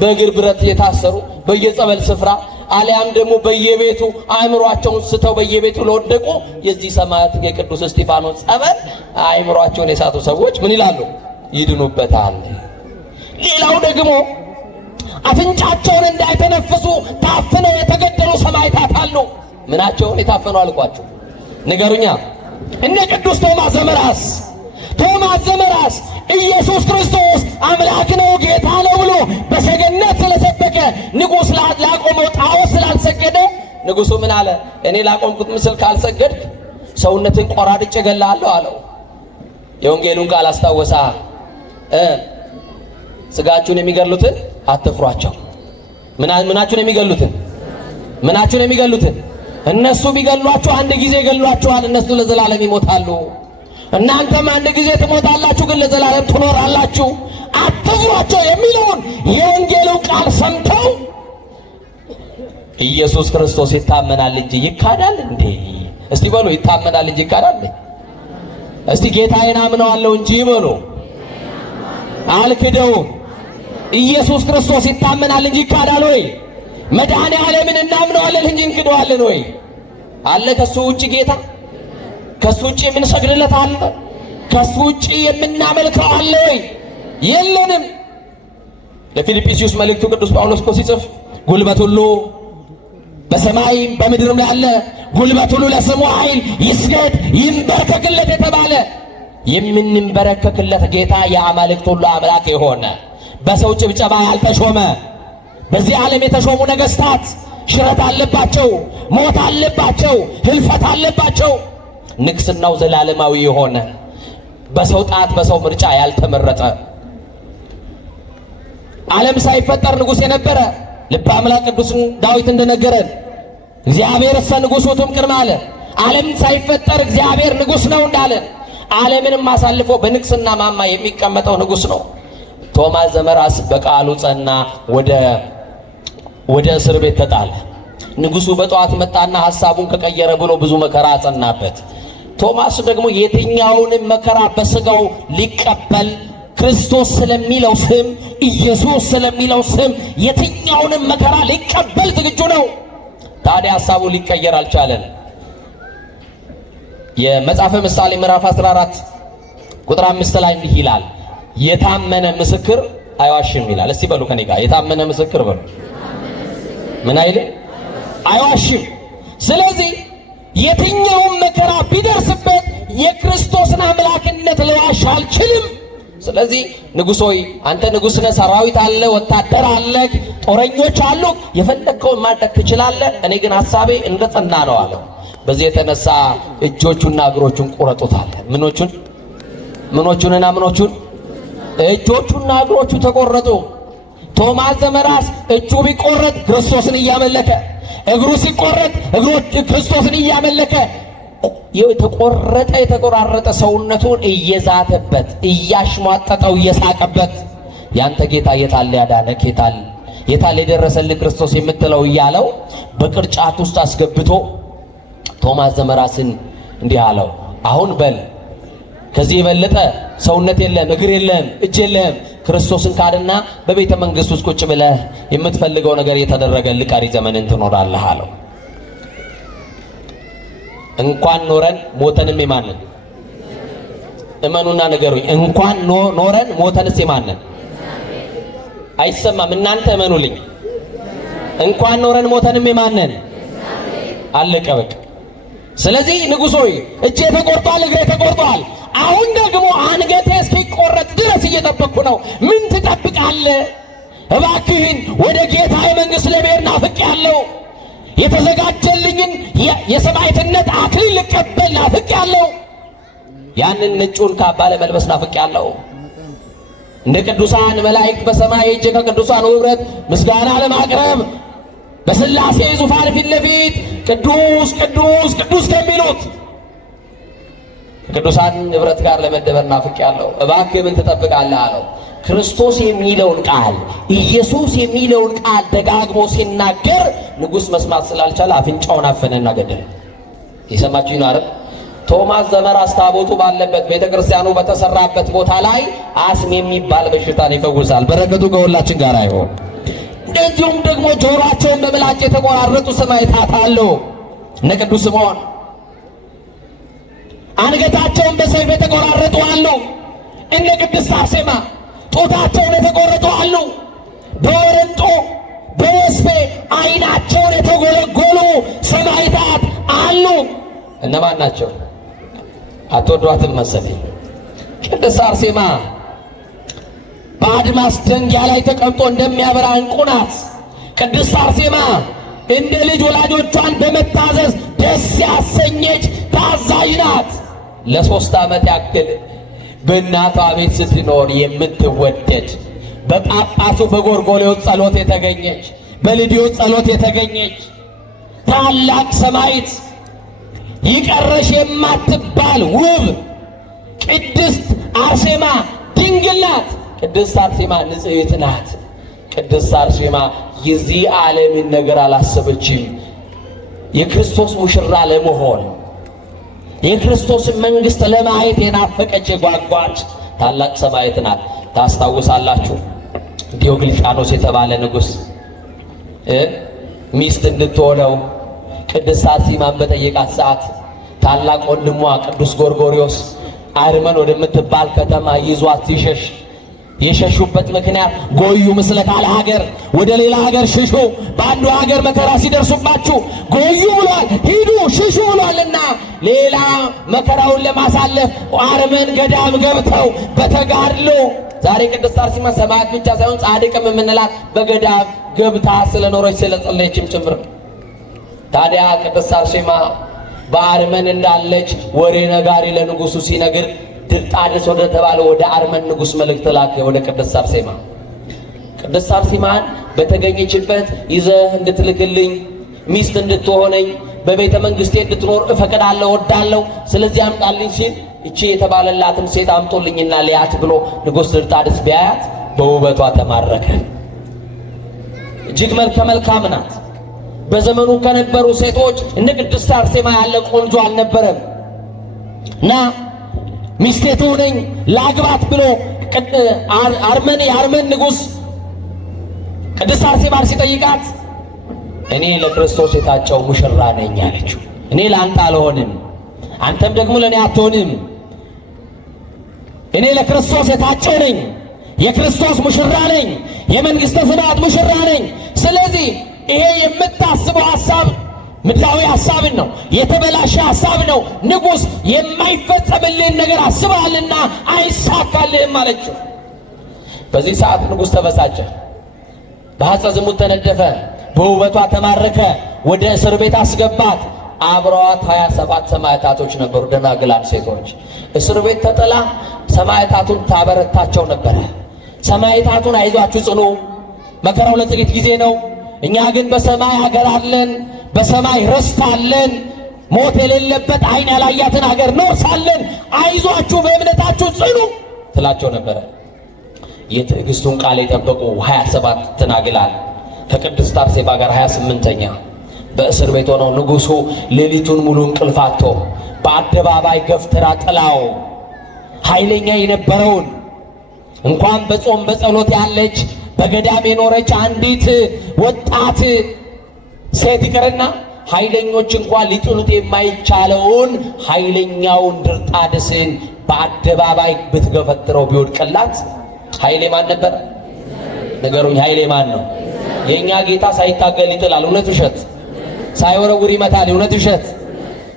በእግር ብረት የታሰሩ በየጸበል ስፍራ አሊያም ደግሞ በየቤቱ አእምሯቸውን ስተው በየቤቱ ለወደቁ የዚህ ሰማዕት የቅዱስ እስጢፋኖስ ጸበል አእምሯቸውን የሳቱ ሰዎች ምን ይላሉ? ይድኑበታል። ሌላው ደግሞ አፍንጫቸውን እንዳይተነፍሱ ታፍነው የተገደሉ ሰማዕታት አሉ። ምናቸውን የታፈኑ አልኳችሁ? ንገሩኛ። እነ ቅዱስ ቶማስ ዘመራስ ኢየሱስ ክርስቶስ አምላክ ነው ጌታ ነው ብሎ በሰገነት ስለሰበከ ንጉሥ ላቆመው ጣዖት ስላልሰገደ ንጉሡ ምን አለ? እኔ ላቆምኩት ምስል ካልሰገድክ ሰውነትን ቆራርጬ እገልሃለሁ አለው። የወንጌሉን ቃል አስታወሳ። ስጋችሁን የሚገሉትን አትፍሯቸው። ምናችሁን የሚገሉትን እነሱ ቢገሏችሁ አንድ ጊዜ ይገሏችኋል። እነሱ ለዘላለም ይሞታሉ። እናንተም አንድ ጊዜ ትሞታላችሁ፣ ግን ለዘላለም ትኖራላችሁ። አትፍሯቸው የሚለውን የወንጌሉን ቃል ሰምተው ኢየሱስ ክርስቶስ ይታመናል እንጂ ይካዳል እንዴ? እስቲ በሉ፣ ይታመናል እንጂ ይካዳል? እስቲ ጌታዬን አምነዋለሁ እንጂ በሉ፣ አልክደውም። ኢየሱስ ክርስቶስ ይታመናል እንጂ ይካዳል ወይ? መድኃኔ ዓለምን እናምነዋለን እንጂ እንክደዋለን ወይ? አለ ከሱ ውጭ ጌታ? ከሱ ውጭ የምንሰግድለት አለ? ከሱ ውጭ የምናመልከው አለ ወይ? የለንም። ለፊልጵስዩስ መልእክቱ ቅዱስ ጳውሎስ እኮ ሲጽፍ ጉልበት ሁሉ በሰማይም በምድርም ያለ ጉልበት ሁሉ ለስሙ ኃይል ይስገድ ይንበርከክለት የተባለ የምንበረከክለት ጌታ የአማልክት ሁሉ አምላክ የሆነ በሰው ጭብጨባ ያልተሾመ በዚህ ዓለም የተሾሙ ነገስታት ሽረት አለባቸው፣ ሞት አለባቸው፣ ህልፈት አለባቸው። ንግስናው ዘላለማዊ የሆነ በሰው ጣት በሰው ምርጫ ያልተመረጠ ዓለም ሳይፈጠር ንጉሥ የነበረ ልበ አምላክ ቅዱስ ዳዊት እንደነገረን እግዚአብሔር እሰ ንጉሥ ውእቱ እምቅድመ ዓለም፣ ዓለም ሳይፈጠር እግዚአብሔር ንጉሥ ነው እንዳለ ዓለምንም አሳልፎ በንግስና ማማ የሚቀመጠው ንጉሥ ነው። ቶማስ ዘመራስ በቃሉ ጸና፣ ወደ እስር ቤት ተጣለ። ንጉሡ በጠዋት መጣና ሐሳቡን ከቀየረ ብሎ ብዙ መከራ አጸናበት። ቶማስ ደግሞ የትኛውንም መከራ በስጋው ሊቀበል ክርስቶስ ስለሚለው ስም ኢየሱስ ስለሚለው ስም የትኛውንም መከራ ሊቀበል ዝግጁ ነው። ታዲያ ሐሳቡ ሊቀየር አልቻለም። የመጽሐፈ ምሳሌ ምዕራፍ 14 ቁጥር 5 ላይ እንዲህ ይላል፣ የታመነ ምስክር አይዋሽም ይላል። እስቲ በሉ ከኔ ጋር የታመነ ምስክር በሉ። ምን አይል? አይዋሽም። ስለዚህ የትኛውም መከራ ቢደርስበት የክርስቶስን አምላክነት ለዋሽ አልችልም። ስለዚህ ንጉሥ ሆይ አንተ ንጉሥ ነህ፣ ሰራዊት አለ፣ ወታደር አለ፣ ጦረኞች አሉ፣ የፈለግከውን ማድረግ ትችላለህ። እኔ ግን ሐሳቤ እንደጸና ነው አለ። በዚህ የተነሳ እጆቹና እግሮቹን ቆረጡታል። ምኖቹንና ምኖቹን? እጆቹና እግሮቹ ተቆረጡ። ቶማስ ዘመራስ እጁ ቢቆረጥ ክርስቶስን እያመለከ፣ እግሩ ሲቆረጥ ክርስቶስን እያመለከ የተቆራረጠ ሰውነቱን እየዛተበት እያሽሟጠጠው እየሳቀበት ያንተ ጌታ የታለ ያዳነክ የታለ የደረሰልህ ክርስቶስ የምትለው እያለው በቅርጫት ውስጥ አስገብቶ ቶማስ ዘመራስን እንዲህ አለው፣ አሁን በል ከዚህ የበለጠ ሰውነት የለም፣ እግር የለም፣ እጅ የለም። ክርስቶስን ካድና በቤተ መንግሥት ውስጥ ቁጭ ብለህ የምትፈልገው ነገር የተደረገልህ ቀሪ ዘመንን ትኖራለህ አለው። እንኳን ኖረን ሞተንም የማንን? እመኑና ነገሩኝ። እንኳን ኖረን ሞተንስ የማንን? አይሰማም። እናንተ እመኑልኝ። እንኳን ኖረን ሞተንም የማንን? አለቀ በቃ። ስለዚህ ንጉሥ ሆይ እጄ ተቆርጧል፣ እግሬ ተቆርጧል። አሁን ደግሞ አንገቴ እስኪቆረጥ ድረስ እየጠበቅኩ ነው። ምን ትጠብቃለህ? እባክህን ወደ ጌታዬ መንግሥት ለመሄድ ናፍቄያለሁ። የተዘጋጀልኝን የሰማዕትነት አክሊል ልቀበል ናፍቄያለሁ። ያንን ነጩን ካባ ለመልበስ ናፍቄያለሁ። እንደ ቅዱሳን መላእክት በሰማይ ሄጄ ከቅዱሳን ኅብረት ምስጋና ለማቅረብ በሥላሴ ዙፋን ፊት ለፊት ቅዱስ ቅዱስ ቅዱስ ከሚሉት ከቅዱሳን ኅብረት ጋር ለመደበር ናፍቄያለሁ። እባክህ ምን ትጠብቃለህ አለው። ክርስቶስ የሚለውን ቃል ኢየሱስ የሚለውን ቃል ደጋግሞ ሲናገር ንጉሥ መስማት ስላልቻለ አፍንጫውን አፈነና ገደለ። የሰማችሁ ነው አይደል? ቶማስ ዘመራስ ታቦቱ ባለበት ቤተክርስቲያኑ በተሰራበት ቦታ ላይ አስም የሚባል በሽታን ይፈውሳል። በረከቱ ከሁላችን ጋር አይሆን። እንደዚሁም ደግሞ ጆሮአቸውን በምላጭ የተቆራረጡ ሰማዕታት አሉ። እነ ቅዱስ ስምዖን አንገታቸውን በሰይፍ የተቆራረጡ አሉ። እነ ቅድስት አርሴማ ጡታቸውን የተቆረጡ አሉ። በወረንጦ በወስፌ ዓይናቸውን የተጎለጎሉ ሰማዕታት አሉ። እነማን ናቸው? አትወዷትም መሰለኝ። ቅድስት አርሴማ በአድማስ ደንጊያ ላይ ተቀምጦ እንደሚያበራ ዕንቁ ናት። ቅድስት አርሴማ እንደ ልጅ ወላጆቿን በመታዘዝ ደስ ያሰኘች ታዛዥ ናት። ለ3 ዓመት ያክል በእናቷ ቤት ስትኖር የምትወደድ በጳጳሱ በጎርጎርዮስ ጸሎት የተገኘች በልድዮስ ጸሎት የተገኘች ታላቅ ሰማዕት ይቀረሽ የማትባል ውብ ቅድስት አርሴማ ድንግል ናት። ቅድስት አርሴማ ንጽሕት ናት። ቅድስት አርሴማ የዚህ ዓለምን ነገር አላሰበችም። የክርስቶስ ሙሽራ ለመሆን የክርስቶስን መንግሥት ለማየት የናፈቀች የጓጓች ታላቅ ሰማዕት ናት። ታስታውሳላችሁ ዲዮቅልጥያኖስ የተባለ ንጉሥ ሚስት እንድትሆነው ቅድስት አርሴማን በጠየቃት ሰዓት ታላቅ ወንድሟ ቅዱስ ጎርጎርዮስ አርመን ወደምትባል ከተማ ይዟት ሲሸሽ የሸሹበት ምክንያት ጎዩ ምስለ ካለ ሀገር ወደ ሌላ ሀገር ሽሹ፣ በአንዱ ሀገር መከራ ሲደርሱባችሁ ጎዩ ብሏል፣ ሂዱ ሽሹ ብሏልና ሌላ መከራውን ለማሳለፍ አርመን ገዳም ገብተው በተጋድሎ ዛሬ ቅድስት አርሴማ ሰማዕት ብቻ ሳይሆን ጻድቅም የምንላት በገዳም ገብታ ስለኖረች ስለጸለየችም ጭምር። ታዲያ ቅድስት አርሴማ በአርመን እንዳለች ወሬ ነጋሪ ለንጉሡ ሲነግር ድርጣድስ ወደ ተባለ ወደ አርመን ንጉሥ መልእክት ላከ ወደ ቅድስት አርሴማ። ቅድስት አርሴማን በተገኘችበት ይዘህ እንድትልክልኝ ሚስት እንድትሆነኝ በቤተ መንግሥቴ እንድትኖር እፈቅዳለሁ ወዳለሁ፣ ስለዚህ አምጣልኝ ሲል እቺ የተባለላትን ሴት አምጦልኝና ሊያት ብሎ ንጉሥ ድርጣድስ ቢያያት በውበቷ ተማረከ። እጅግ መልከ መልካም ናት። በዘመኑ ከነበሩ ሴቶች እንደ ቅድስት አርሴማ ያለ ቆንጆ አልነበረም እና ሚስቴ ትሁነኝ ላግባት ብሎ የአርመን ንጉሥ ቅድስት አርሴማን ሲጠይቃት እኔ ለክርስቶስ የታጨው ሙሽራ ነኝ አለችው። እኔ ለአንተ አልሆንም፣ አንተም ደግሞ ለእኔ አትሆንም። እኔ ለክርስቶስ የታጨው ነኝ፣ የክርስቶስ ሙሽራ ነኝ፣ የመንግሥተ ሰማያት ሙሽራ ነኝ። ስለዚህ ይሄ የምታስበው ሐሳብ ምድራዊ ሐሳብን ነው፣ የተበላሸ ሐሳብ ነው። ንጉሥ የማይፈጸምልህን ነገር አስበሃልና አይሳካልህም አለችው። በዚህ ሰዓት ንጉሥ ተበሳጨ፣ በሐፀ ዝሙት ተነደፈ፣ በውበቷ ተማረከ፣ ወደ እስር ቤት አስገባት። አብረዋት 27 ሰማዕታቶች ነበሩ፣ ደናግላን ሴቶች። እስር ቤት ተጥላ ሰማዕታቱን ታበረታቸው ነበረ። ሰማዕታቱን አይዟችሁ ጽኑ፣ መከራው ለጥቂት ጊዜ ነው፣ እኛ ግን በሰማይ ሀገር አለን፣ በሰማይ ርስት አለን፣ ሞት የሌለበት ዓይን ያላያትን ሀገር እንወርሳለን፣ አይዟችሁ በእምነታችሁ ጽኑ ትላቸው ነበረ። የትዕግስቱን ቃል የጠበቁ 27 ደናግላን ከቅድስት አርሴማ ጋር 28ኛ በእስር ቤት ሆነው ንጉሡ ሌሊቱን ሙሉ እንቅልፍ አጥቶ በአደባባይ ገፍትራ ጥላው ኃይለኛ የነበረውን እንኳን በጾም በጸሎት ያለች በገዳም የኖረች አንዲት ወጣት ሴት ይቅርና ኃይለኞች እንኳን ሊጥሉት የማይቻለውን ኃይለኛውን ድርጣድስን በአደባባይ ብትገፈትረው ቢወድቅላት ኃይሌ ማን ነበር? ንገሩኝ፣ ኃይሌ ማን ነው? የእኛ ጌታ ሳይታገል ይጥላል። እውነት ውሸት? ሳይወረውር ይመታል። እውነት ውሸት?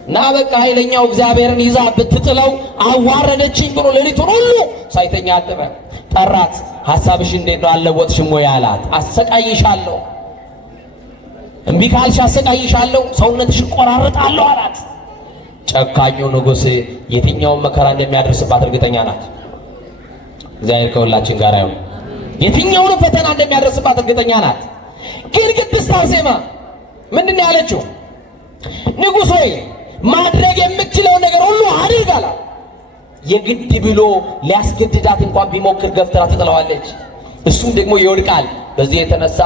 እና በቃ ኃይለኛው እግዚአብሔርን ይዛ ብትጥለው አዋረደችኝ ብሎ ሌሊቱን ሁሉ ሳይተኛ አደረ። ጠራት። ሐሳብሽ እንዴት ነው አልለወጥሽም ወይ አላት። አሰቃይሻለሁ፣ እምቢ ካልሽ አሰቃይሻለሁ፣ ሰውነትሽን ቆራርጣለሁ አላት። ጨካኙ ንጉሥ የትኛውን መከራ እንደሚያደርስባት እርግጠኛ ናት። እግዚአብሔር ከሁላችን ጋር ይሁን። የትኛውንም ፈተና እንደሚያደርስባት እርግጠኛ ናት። ግን ቅድስት አርሴማ ምንድን ነው ያለችው? ንጉሥ ሆይ ማድረግ የምትችለው ነገር ሁሉ አድርግ አላት። የግድ ብሎ ሊያስገድዳት እንኳን ቢሞክር ገፍትራ ትጥለዋለች። እሱም ደግሞ ይወድቃል። በዚህ የተነሳ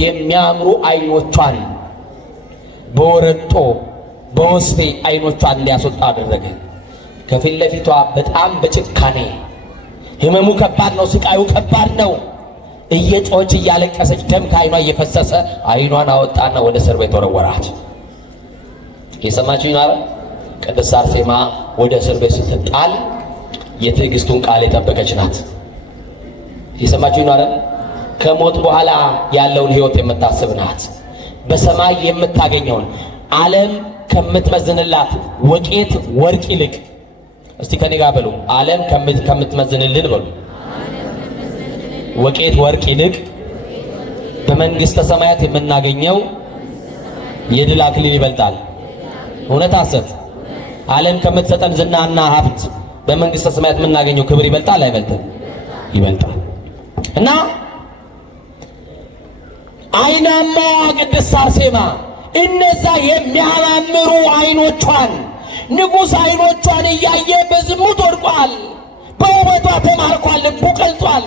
የሚያምሩ አይኖቿን በወረጦ በወስፌ አይኖቿን እንዲያስወጣ አደረገ። ከፊት ለፊቷ በጣም በጭካኔ ህመሙ ከባድ ነው፣ ስቃዩ ከባድ ነው። እየጮች እያለቀሰች ደም ከአይኗ እየፈሰሰ አይኗን አወጣና ወደ እስር ቤት ወረወራት። የሰማችሁኝ አይደል? ቅድስት አርሴማ ወደ እስር ቤት ስትጣል የትዕግስቱን ቃል የጠበቀች ናት። የሰማችሁኝ አይደል? ከሞት በኋላ ያለውን ህይወት የምታስብ ናት። በሰማይ የምታገኘውን ዓለም ከምትመዝንላት ወቄት ወርቅ ይልቅ፣ እስቲ ከኔ ጋር በሉ፣ ዓለም ከምትመዝንልን በሉ፣ ወቄት ወርቅ ይልቅ በመንግሥተ ሰማያት የምናገኘው የድል አክሊል ይበልጣል። እውነት ሐሰት? ዓለም ከምትሰጠን ዝናና ሀብት በመንግሥተ ሰማያት የምናገኘው ክብር ይበልጣል አይበልጥም? ይበልጣል። እና አይናማዋ ቅድስት አርሴማ እነዛ የሚያማምሩ አይኖቿን ንጉሥ አይኖቿን እያየ በዝሙት ወድቋል፣ በውበቷ ተማርኳል፣ ልቡ ቀልጧል።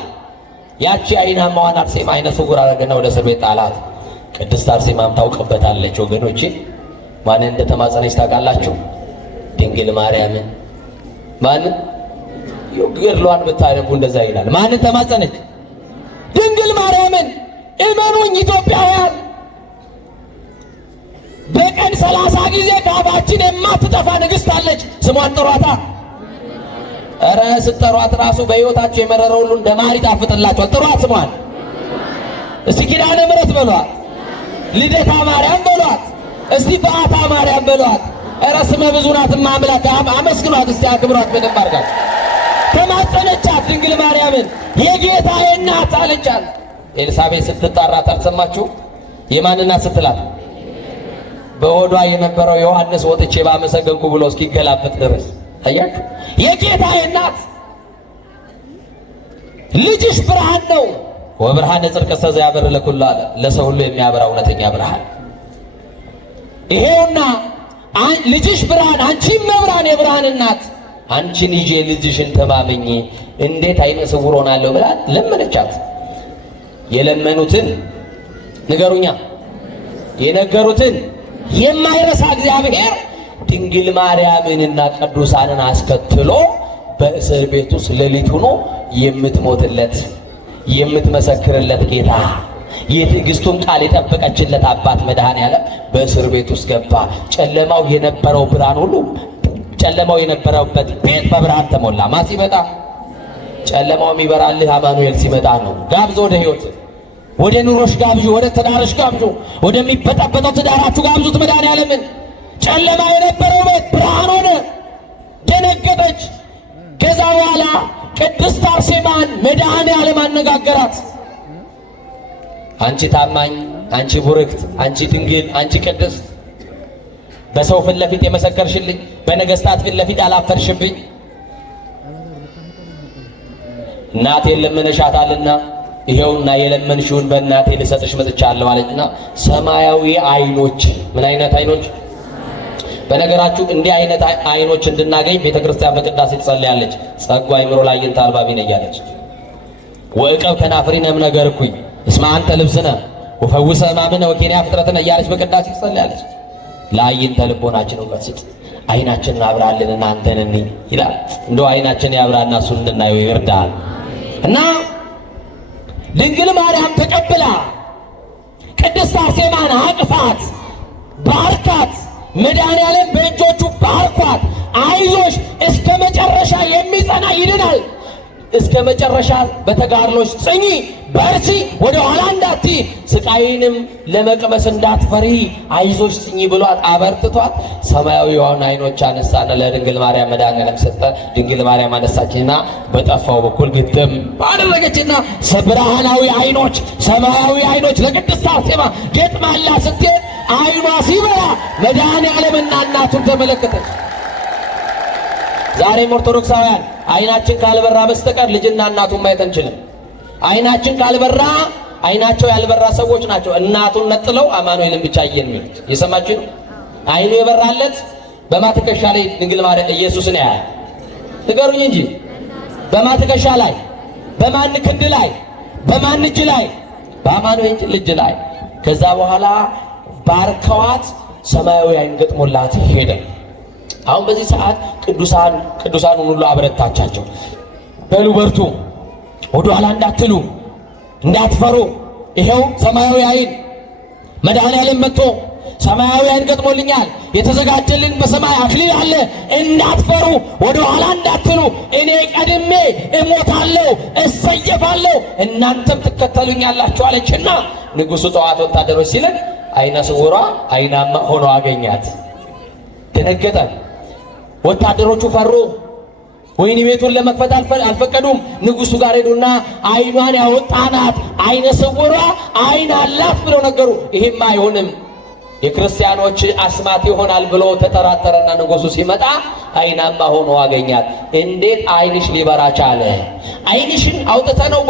ያቺ አይናማዋን አርሴማ አይነ ስውር አደረገና ወደ እስር ቤት ጣላት። ቅድስት አርሴማም ታውቅበታለች። ወገኖቼ ማንን እንደተማጸነች ታውቃላችሁ? ድንግል ማርያምን። ማንን? ገድሏን ብታነቡ እንደዛ ይላል። ማንን ተማጸነች? ድንግል ማርያምን። እመኑኝ ኢትዮጵያውያን፣ በቀን 30 ጊዜ ከአፋችን የማትጠፋ ንግሥት አለች። ስሟን ጥሯታ። ኧረ ስትጠሯት ራሱ በሕይወታችሁ የመረረ ሁሉ እንደ ማር ይጣፍጥላችኋል። ጥሯት ስሟን። እስቲ ኪዳነ ምሕረት በሏት፣ ልደታ ማርያም በሏት፣ እስቲ በዓታ ማርያም በሏት። ኧረ ስመ ብዙ ናት አምላክ። አመስግኗት እስቲ፣ አክብሯት በደንብ አድርጋችሁ። ተማጸነቻት ድንግል ማርያምን። የጌታዬ እናት አለቻት። ኤልሳቤጥ ስትጣራት አልሰማችሁ? የማን እናት ስትላት? በሆዷ የነበረው ዮሐንስ ወጥቼ ባመሰገንኩ ብሎ እስኪገላበጥ ድረስ አያችሁ። የጌታዬ እናት ልጅሽ ብርሃን ነው። ወብርሃነ ጽድቅ ዘያበር ለኩሉ አለ፣ ለሰው ሁሉ የሚያበራ እውነተኛ ብርሃን ይሄውና ልጅሽ ብርሃን፣ አንቺም መብራን የብርሃን እናት፣ አንቺን ይዤ ልጅሽን ተማመኝ እንዴት አይነ ስውር ሆናለሁ ብላ ለመነቻት። የለመኑትን ንገሩኛ፣ የነገሩትን የማይረሳ እግዚአብሔር ድንግል ማርያምንና ቅዱሳንን አስከትሎ በእስር ቤት ውስጥ ሌሊት ሆኖ የምትሞትለት የምትመሰክርለት ጌታ፣ የትዕግስቱን ቃል የጠበቀችለት አባት መድኃኔዓለም በእስር ቤት ውስጥ ገባ። ጨለማው የነበረው ብርሃን ሁሉ ጨለማው የነበረበት ቤት በብርሃን ተሞላ። ማን ሲመጣ? ጨለማው የሚበራልህ አማኑኤል ሲመጣ ነው። ጋብዞ ወደ ሕይወት ወደ ኑሮሽ ጋብዙ፣ ወደ ትዳርሽ ጋብዙ፣ ወደሚበጣበጠው ትዳራችሁ ጋብዙት መድኃኔዓለምን። ጨለማ የነበረው ቤት ብርሃን ሆነ። ደነገጠች። ከዛ በኋላ ቅድስት አርሴማን መድኃኔዓለም አነጋገራት። አንቺ ታማኝ፣ አንቺ ቡርክት፣ አንቺ ድንግል፣ አንቺ ቅድስት በሰው ፊት ለፊት የመሰከርሽልኝ፣ በነገስታት ፊት ለፊት አላፈርሽብኝ። እናቴን ለምነሻታልና ይሄውና የለመንሽውን በእናቴ ልሰጥሽ መጥቻለሁ አለችና ሰማያዊ አይኖች። ምን አይነት አይኖች? በነገራችሁ እንዲህ አይነት አይኖች እንድናገኝ ቤተክርስቲያን በቅዳሴ ትጸልያለች። ጸጋ አይምሮ ላይ ይንታልባቢ ነው ያለች። ወእቀብ ከናፍሪነም ነገርኩኝ እስማ አንተ ልብስነ ወፈውሰ ማምነ ወኬንያ ፍጥረትነ እያለች በቅዳሴ ትጸልያለች። ለአይንተ ልቦናችን እውቀት ስጥ፣ አይናችንን አብራልንና አንተን እንይ ይላል። እንደው አይናችን ያብራና እሱን እንድናየው ይርዳል። እና ድንግል ማርያም ተቀብላ ቅድስት አርሴማን አቅፋት ባርካት። መድኃኔዓለም በእጆቹ ባርኳት። አይዞሽ እስከ መጨረሻ የሚጸና ይድናል፣ እስከ መጨረሻ በተጋድሎሽ ጽኚ፣ በርቺ፣ ወደ ኋላ እንዳትይ፣ ስቃይንም ለመቅመስ እንዳትፈሪ፣ አይዞሽ ጽኚ ብሏት አበርትቷት ሰማያዊውን አይኖች አነሳና ለድንግል ማርያም መድኃኔዓለም ሰጠ። ድንግል ማርያም አነሳችና በጠፋው በኩል ግጥም አደረገችና ብርሃናዊ አይኖች፣ ሰማያዊ አይኖች ለቅድስት አርሴማ ገጥማላ ስትሄድ አይኗ ሲበራ መድኃኔዓለምና እናቱን ተመለከተች። ዛሬም ኦርቶዶክሳውያን አይናችን ካልበራ በስተቀር ልጅና እናቱን ማየት አንችልም። አይናችን ካልበራ፣ አይናቸው ያልበራ ሰዎች ናቸው እናቱን ነጥለው አማኑኤልን ብቻ የሚሉት። የሰማችሁ ነው። አይኑ የበራለት በማትከሻ ላይ ድንግል ማርያም ኢየሱስን ያያል። ንገሩኝ እንጂ በማትከሻ ላይ፣ በማን ክንድ ላይ፣ በማን እጅ ላይ? በአማኑኤል ልጅ ላይ። ከዛ በኋላ ባርከዋት ሰማያዊ አይን ገጥሞላት ሄደ። አሁን በዚህ ሰዓት ቅዱሳኑን ሁሉ አበረታቻቸው። በሉ በርቱ፣ ወደ ኋላ እንዳትሉ፣ እንዳትፈሩ። ይሄው ሰማያዊ አይን መድኃኔዓለም መጥቶ ሰማያዊ አይን ገጥሞልኛል፣ የተዘጋጀልን በሰማይ አክሊል አለ፣ እንዳትፈሩ፣ ወደ ኋላ እንዳትሉ፣ እኔ ቀድሜ እሞታለሁ፣ እሰየፋለሁ፣ እናንተም ትከተሉኛላችሁ አለችና ንጉሡ ጠዋት ወታደሮች ሲልክ አይነ ስውሯ አይናማ ሆኖ አገኛት። ደነገጠ። ወታደሮቹ ፈሩ። ወይኒ ቤቱን ለመክፈት አልፈቀዱም። ንጉሡ ጋር ሄዱና አይኗን ያወጣናት አይነ ስውሯ አይን አላት ብለው ነገሩ። ይሄማ አይሆንም የክርስቲያኖች አስማት ይሆናል ብሎ ተጠራጠረና ንጉሡ ሲመጣ አይናማ ሆኖ አገኛት። እንዴት አይንሽ ሊበራ ቻለ? አይንሽን አውጥተነው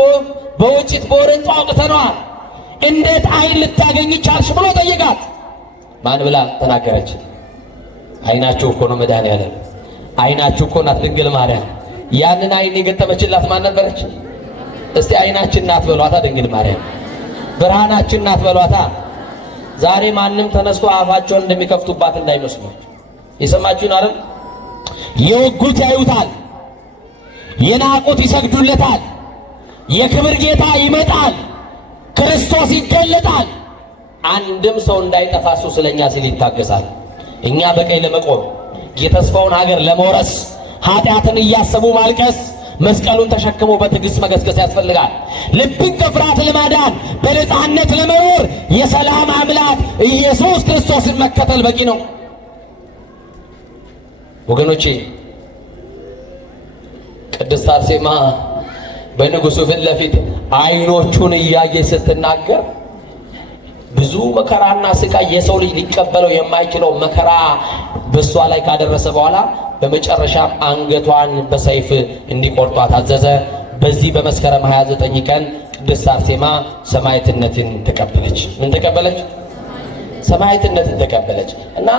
በውጭት በወረንጦ አውጥተነዋል፣ እንዴት አይን ልታገኝ ቻልሽ ብሎ ጠየቃት። ማን ብላ ተናገረች? አይናችሁ እኮ ነው መድኃኔዓለም፣ አይናችሁ እኮ ናት ድንግል ማርያም። ያንን አይን የገጠመችላት ማን ነበረች? እስቲ አይናችን ናት በሏታ ድንግል ማርያም፣ ብርሃናችን ናት በሏታ። ዛሬ ማንም ተነስቶ አፋቸውን እንደሚከፍቱባት እንዳይመስሏችሁ። የሰማችሁን አይደል? የወጉት ያዩታል፣ የናቁት ይሰግዱለታል። የክብር ጌታ ይመጣል፣ ክርስቶስ ይገለጣል። አንድም ሰው እንዳይጠፋ እሱ ስለኛ ሲል ይታገሳል። እኛ በቀኝ ለመቆም የተስፋውን ሀገር ለመውረስ ኃጢአትን እያሰቡ ማልቀስ፣ መስቀሉን ተሸክሞ በትዕግስት መገስገስ ያስፈልጋል። ልብን ከፍርሃት ለማዳን በነፃነት ለመኖር የሰላም አምላክ ኢየሱስ ክርስቶስን መከተል በቂ ነው። ወገኖቼ ቅድስት አርሴማ በንጉሡ ፊት ለፊት አይኖቹን እያየ ስትናገር ብዙ መከራና ስቃይ የሰው ልጅ ሊቀበለው የማይችለው መከራ በሷ ላይ ካደረሰ በኋላ በመጨረሻም አንገቷን በሰይፍ እንዲቆርጧ ታዘዘ። በዚህ በመስከረም 29 ቀን ቅድስት አርሴማ ሰማዕትነትን ተቀበለች። ምን ተቀበለች? ሰማዕትነትን ተቀበለች። እና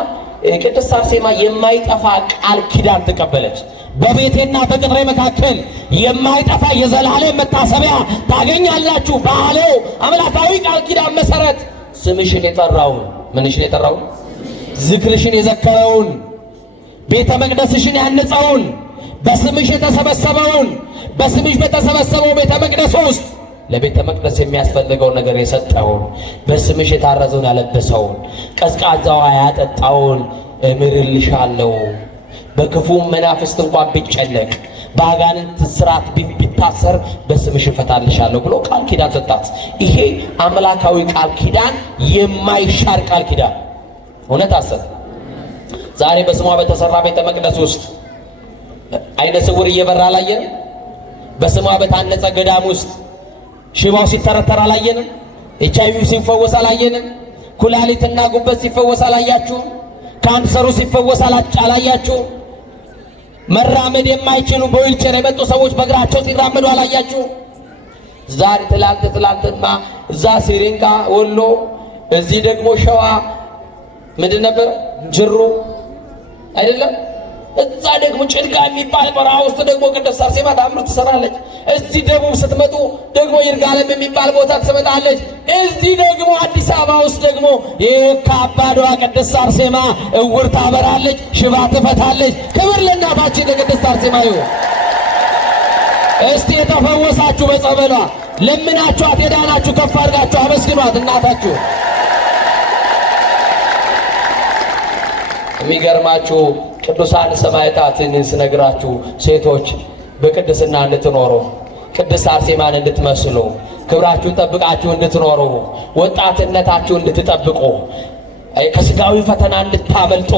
ቅድስት አርሴማ የማይጠፋ ቃል ኪዳን ተቀበለች። በቤቴና በቅጥሬ መካከል የማይጠፋ የዘላለም መታሰቢያ ታገኛላችሁ ባለው አምላካዊ ቃል ኪዳን መሰረት ስምሽን የጠራውን፣ ምንሽን የጠራውን፣ ዝክርሽን የዘከረውን፣ ቤተ መቅደስሽን ያነጸውን፣ በስምሽ የተሰበሰበውን፣ በስምሽ በተሰበሰበው ቤተ መቅደስ ውስጥ ለቤተ መቅደስ የሚያስፈልገውን ነገር የሰጠውን፣ በስምሽ የታረዘውን ያለበሰውን፣ ቀዝቃዛዋ ያጠጣውን እምርልሻለሁ። በክፉ መናፍስት እንኳን ቢጨነቅ፣ በአጋንንት ስራት ቢታሰር በስምሽ እፈታልሻለሁ ብሎ ቃል ኪዳን ሰጣት። ይሄ አምላካዊ ቃል ኪዳን የማይሻር ቃል ኪዳን እውነት አሰብ። ዛሬ በስሟ በተሰራ ቤተ መቅደስ ውስጥ አይነ ስውር እየበራ አላየንም? በስሟ በታነጸ ገዳም ውስጥ ሽባው ሲተረተር አላየንም? ኤችአይቪ ሲፈወስ አላየንም? ኩላሊትና ጉበት ሲፈወስ አላያችሁም? ካንሰሩ ሲፈወስ አላያችሁም? መራመድ የማይችሉ በዊልቸር የመጡ ሰዎች በእግራቸው ሲራመዱ አላያችሁም? ዛሬ ትላንትና እዛ ሲሪንጋ ወሎ፣ እዚህ ደግሞ ሸዋ ምንድን ነበር ጅሩ አይደለም? እዛ ደግሞ ጭልጋ የሚባል በረሃ ውስጥ ደግሞ ቅድስት አርሴማ ተአምር ትሰራለች። እዚህ ደቡብ ስትመጡ ደግሞ ይርጋለም የሚባል ቦታ ትመጣለች። እዚህ ደግሞ አዲስ አበባ ውስጥ ደግሞ የካባዷ ቅድስት አርሴማ እውር ታበራለች፣ ሽባ ትፈታለች። ክብር ለእናታችን ለቅድስት አርሴማ ይሁን። እስቲ የተፈወሳችሁ በጸበሏ ለምናችኋት የዳናችሁ ከፍ አድርጋችሁ አመስግኗት እናታችሁ። የሚገርማችሁ ቅዱሳን ሰማዕታትን ስነግራችሁ ሴቶች በቅድስና እንድትኖሩ ቅድስት አርሴማን እንድትመስሉ ክብራችሁን ጠብቃችሁ እንድትኖሩ ወጣትነታችሁ እንድትጠብቁ ከስጋዊ ፈተና እንድታመልጡ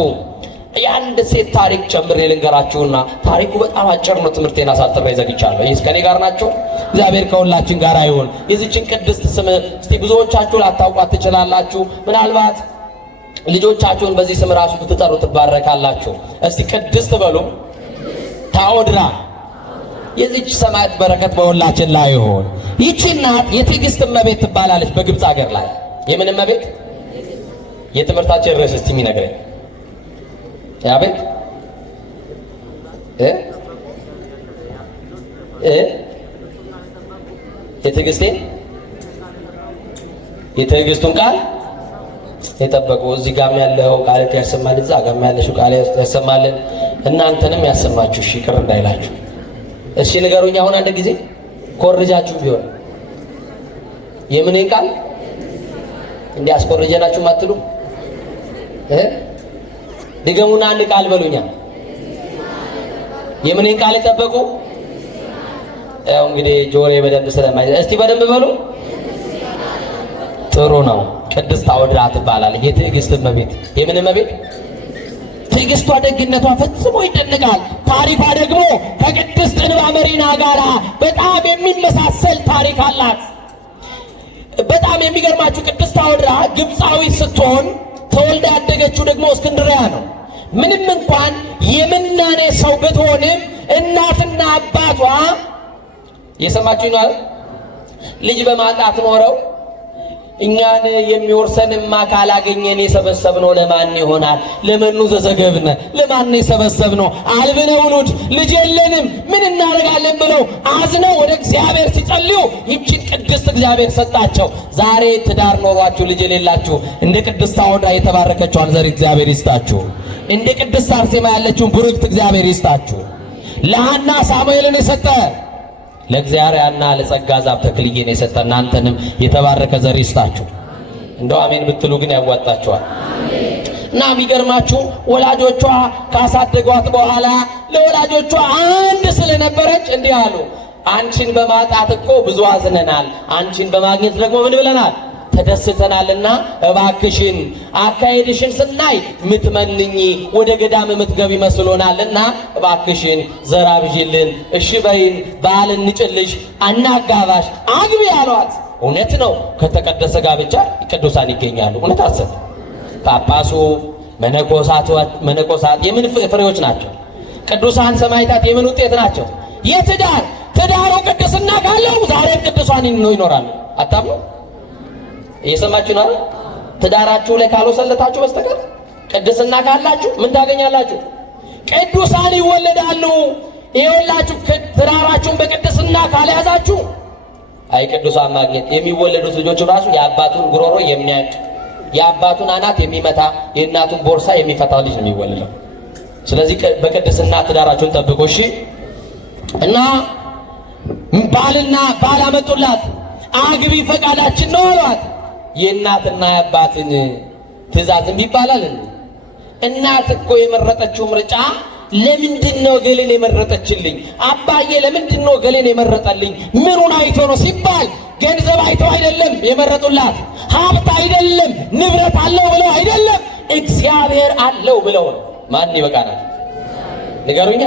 የአንድ ሴት ታሪክ ጨምሬ ልንገራችሁና ታሪኩ በጣም አጭር ነው። ትምህርቴን አሳጥሬ ዘግቻለሁ። ይህስ ከኔ ጋር ናቸው። እግዚአብሔር ከሁላችን ጋር ይሁን። የዚችን ቅድስት ስም እስቲ ብዙዎቻችሁ ላታውቋት ትችላላችሁ። ምናልባት ልጆቻችሁን በዚህ ስም ራሱ ብትጠሩ ትባረካላችሁ። እስቲ ቅድስት በሉ። ታኦድራ የዚች ሰማዕት በረከት በሁላችን ላይ ይሁን። ይህች እናት የትዕግስት እመቤት ትባላለች በግብፅ ሀገር ላይ። የምን እመቤት? የትምህርታችን ርዕስ እስቲ የሚነግረኝ ያቤት የትዕግስቱን ቃል የጠበቁ እዚህ ጋር ያለው ቃል ያሰማል፣ እዛ ጋር ያለሽው ቃል ያሰማልን፣ እናንተንም ያሰማችሁ። እሺ ቅር እንዳይላችሁ እሺ ንገሩኝ። አሁን አንድ ጊዜ ኮርጃችሁ ቢሆን የምንን ቃል እንዲያስኮርጀናችሁ ማትሉ ድገሙና አንድ ቃል በሉኛ። የምንን ቃል የጠበቁ? ያው እንግዲህ ጆሮዬ በደንብ ስለማይ እስቲ በደንብ በሉ። ጥሩ ነው። ቅድስት ታኦድራ ትባላለች። የትዕግስት እመቤት። የምን እመቤት? ትዕግስቷ ደግነቷ ፈጽሞ ይደነቃል። ታሪኳ ደግሞ ከቅድስት እንባ መሪና ጋር በጣም የሚመሳሰል ታሪክ አላት። በጣም የሚገርማችሁ ቅድስት ታኦድራ ግብፃዊ ስትሆን ተወልዳ ያደገችው ደግሞ እስክንድርያ ነው። ምንም እንኳን የምናኔ ሰው ብትሆንም እናትና አባቷ የሰማችሁ ነው ልጅ በማጣት ኖረው እኛን የሚወርሰንማ ካላገኘን የሰበሰብነው ለማን ይሆናል? ለመኑ ዘዘገብነ ለማን የሰበሰብነው? አልብነ ውሉድ ልጅ የለንም ምን እናደርጋለን ብለው አዝነው ወደ እግዚአብሔር ሲጸልዩ ይህችን ቅድስት እግዚአብሔር ሰጣቸው። ዛሬ ትዳር ኖሯችሁ ልጅ የሌላችሁ እንደ ቅድስት ታኦድራ የተባረከችዋን ዘር እግዚአብሔር ይስጣችሁ። እንደ ቅድስት አርሴማ ያለችውን ቡርክት እግዚአብሔር ይስጣችሁ። ለሐና ሳሙኤልን የሰጠ ለእግዚአብሔር ያና ለጸጋ ዛብ ተክልዬን የሰጠ እናንተንም የተባረከ ዘር ይስጣችሁ። እንደው አሜን ብትሉ ግን ያዋጣችኋል። እና የሚገርማችሁ ወላጆቿ ካሳደጓት በኋላ ለወላጆቿ አንድ ስለነበረች እንዲህ አሉ፣ አንቺን በማጣት እኮ ብዙ አዝነናል፣ አንቺን በማግኘት ደግሞ ምን ብለናል? ተደስተናልና እባክሽን አካሄድሽን ስናይ ምትመንኝ ወደ ገዳም ምትገቢ መስሎናልና እባክሽን ዘር አብዢልን፣ እሺ በይን፣ ባል እንጭልሽ፣ አናጋባሽ፣ አግቢ አሏት። እውነት ነው። ከተቀደሰ ጋብቻ ቅዱሳን ይገኛሉ። እውነት አሰብ ጳጳሱ፣ መነኮሳት የምን ፍሬዎች ናቸው? ቅዱሳን ሰማዕታት የምን ውጤት ናቸው? ትዳሩ ቅድስና ካለው ዛሬም ቅዱሳን ይኖራሉ። አታምኑ? እየሰማችሁ ነው? ትዳራችሁ ላይ ካልወሰለታችሁ በስተቀር ቅድስና ካላችሁ ምን ታገኛላችሁ? ቅዱሳን ይወለዳሉ። ይኸውላችሁ ትዳራችሁን በቅድስና ካልያዛችሁ አይ ቅዱሳን ማግኘት የሚወለዱት ልጆች ራሱ የአባቱን ጉሮሮ የሚያንቅ የአባቱን አናት የሚመታ የእናቱን ቦርሳ የሚፈታ ልጅ ነው የሚወለደው። ስለዚህ በቅድስና ትዳራችሁን ጠብቁ። እሺ። እና ባል አመጡላት። አግቢ ፈቃዳችን ነው አሏት። የእናትና የአባትን ትእዛዝ ይባላል። እናት እኮ የመረጠችው ምርጫ ለምንድነው ገሌን የመረጠችልኝ? አባዬ ለምንድነው ገሌን የመረጠልኝ? ምኑን አይቶ ነው ሲባል ገንዘብ አይቶ አይደለም የመረጡላት፣ ሀብት አይደለም፣ ንብረት አለው ብለው አይደለም፣ እግዚአብሔር አለው ብለው ነው። ማን ይበቃናል? ንገሩኛ።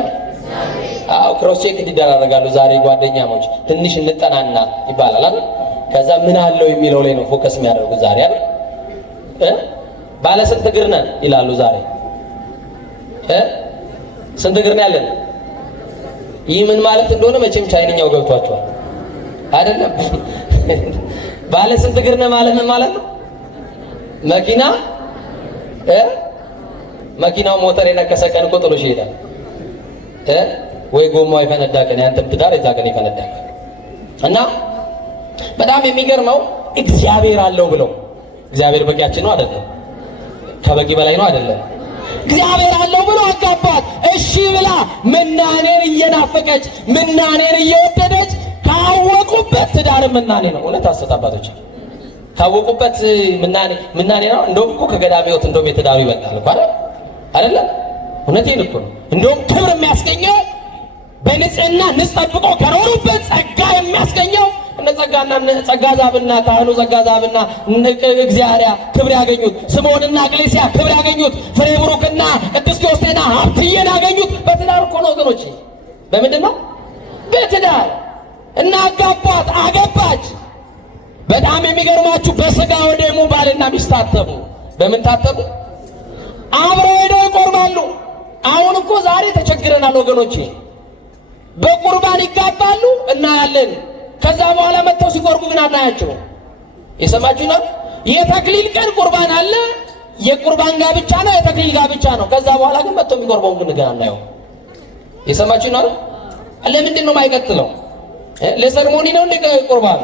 አዎ ክሮስ ቼክ ይደራረጋሉ። ዛሬ ጓደኛሞች ትንሽ እንጠናና ይባላል አይደል? ከዛ ምን አለው የሚለው ላይ ነው ፎከስ የሚያደርጉት ዛሬ አይደል? ባለ ስንት እግር ነን ይላሉ ዛሬ። ስንት እግር ነው ያለን? ይህ ምን ማለት እንደሆነ መቼም ቻይንኛው ገብቷቸዋል አይደለም? ባለ ስንት እግር ነህ ማለት ምን ማለት ነው? መኪና መኪናው ሞተር የነከሰ ቀን እኮ ጥሎሽ ይሄዳል። ወይ ጎማው የፈነዳ ቀን ያንተም ትዳር የዛ ቀን ይፈነዳ። እና በጣም የሚገርመው እግዚአብሔር አለው ብለው እግዚአብሔር በቂያችን ነው አይደለም? ከበቂ በላይ ነው አይደለም? እግዚአብሔር አለው ብሎ አጋባት። እሺ ብላ ምናኔን እየናፈቀች ምናኔን እየወደደች ካወቁበት ትዳር ምናኔ ነው። እውነት አስተጣባቶች ካወቁበት ምናኔ ነው። እንደውም እኮ ከገዳም ሕይወት እንደውም የትዳሩ ይበልጣል እኮ አይደለ? እውነቴን እኮ ነው። እንደውም ክብር የሚያስገኘው በንጽህና ንጽጠብቆ ከኖሩበት ጸጋ የሚያስገኘው እነ ጸጋ ዛብና ካህኑ ጸጋ ዛብና እግዚአብሔር ክብር ያገኙት፣ ስምዖንና ቅሌስያ ክብር ያገኙት፣ ፍሬ ብሩክና ቅድስት ዮስቴና ሀብትዬን ያገኙት በትዳር እኮ ነው ወገኖች። በምንድን ነው? በትዳር። እና አጋባት፣ አገባች። በጣም የሚገርማችሁ በስጋ ወደሙ ባልና ሚስት ታተሙ። በምን ታተሙ? አብረው ሄደው ይቆርባሉ። አሁን እኮ ዛሬ ተቸግረናል ወገኖቼ። በቁርባን ይጋባሉ እናያለን። ከዛ በኋላ መጥተው ሲቆርቡ ግን አናያቸው። የሰማችሁ ነው? የተክሊል ቀን ቁርባን አለ። የቁርባን ጋብቻ ነው፣ የተክሊል ጋብቻ ነው። ከዛ በኋላ ግን መጥተው የሚቆርበውን ግን ገና አናየው። የሰማችሁ ነው? ለምንድን ነው የማይቀጥለው? ለሰርሞኒ ነው እንደ ቁርባን?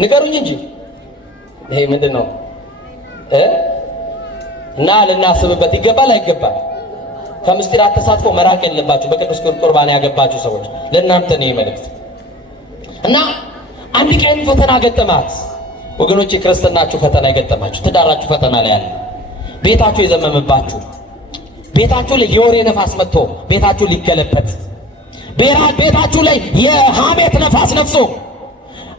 ንገሩኝ እንጂ ይሄ ምንድን ነው? እና ልናስብበት ይገባል አይገባል? ከምስጢራት ተሳትፎ መራቅ የለባችሁ። በቅዱስ ቁርባን ያገባችሁ ሰዎች ለእናንተ ነው መልእክት። እና አንድ ቀን ፈተና ገጠማት ወገኖቼ። ክርስትናችሁ ፈተና የገጠማችሁ፣ ትዳራችሁ ፈተና ላይ ያለ፣ ቤታችሁ የዘመመባችሁ፣ ቤታችሁ ላይ የወሬ ነፋስ መጥቶ ቤታችሁ ሊገለበጥ፣ ቤታችሁ ላይ የሐሜት ነፋስ ነፍሶ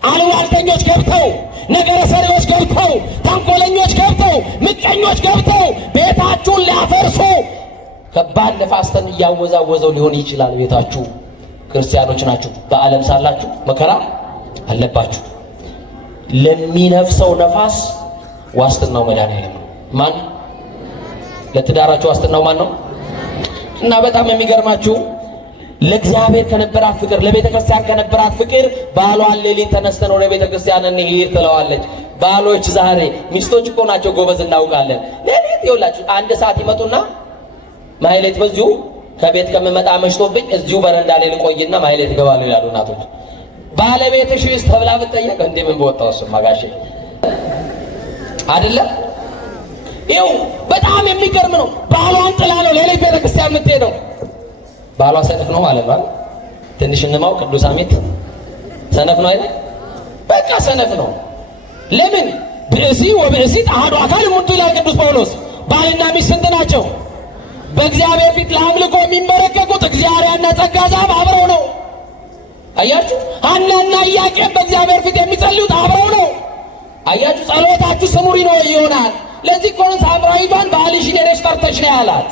አሉባልተኞች ገብተው፣ ነገረ ሰሪዎች ገብተው፣ ተንኮለኞች ገብተው፣ ምቀኞች ገብተው ቤታችሁን ሊያፈርሱ ከባድ ነፋስተን እያወዛወዘው ሊሆን ይችላል ቤታችሁ። ክርስቲያኖች ናችሁ። በዓለም ሳላችሁ መከራ አለባችሁ። ለሚነፍሰው ነፋስ ዋስትናው መድኃኒዓለም ነው። ማን? ለትዳራችሁ ዋስትናው ማን ነው? እና በጣም የሚገርማችሁ ለእግዚአብሔር ከነበራት ፍቅር፣ ለቤተ ክርስቲያን ከነበራት ፍቅር ባሏን ሌሊት ተነስተን ወደ ቤተ ክርስቲያን እንሂድ ትለዋለች። ባሎች ዛሬ ሚስቶች እኮ ናቸው ጎበዝ፣ እናውቃለን። ሌሊት ይውላችሁ አንድ ሰዓት ይመጡና ማይሌት በዚሁ ከቤት ከመመጣ መሽቶብኝ እዚሁ በረንዳ ላይ ልቆይና ማይሌት ይገባሉ ይላሉ እናቶች። ባለቤትሽስ ተብላ ብትጠየቅ እንዴ ምን በወጣው እሱማ ጋሼ አይደለም። ይኸው በጣም የሚገርም ነው። ባሏን ጥላ ነው ሌሊት ቤተ ክርስቲያን የምትሄደው። ባሏ ሰነፍ ነው ማለት ነው። ትንሽ እንማው ቅዱስ አሜት ሰነፍ ነው አይደል? በቃ ሰነፍ ነው። ለምን? ብእሲ ወብእሲት አሐዱ አካል እሙንቱ ይላል ቅዱስ ጳውሎስ። ባልና ሚስት ስንት ናቸው? በእግዚአብሔር ፊት ለአምልኮ የሚመረቀቁት እግዚአብሔርና ጸጋ ዛብ አብረው ነው። አያችሁ? ሐናና ኢያቄም በእግዚአብሔር ፊት የሚጸልዩት አብረው ነው። አያችሁ? ጸሎታችሁ ስሙሪ ነው ይሆናል። ለዚህ እኮ ነው ሳምራዊቷን ባልሽን ሄደሽ ጠርተሽ ነው ያላት።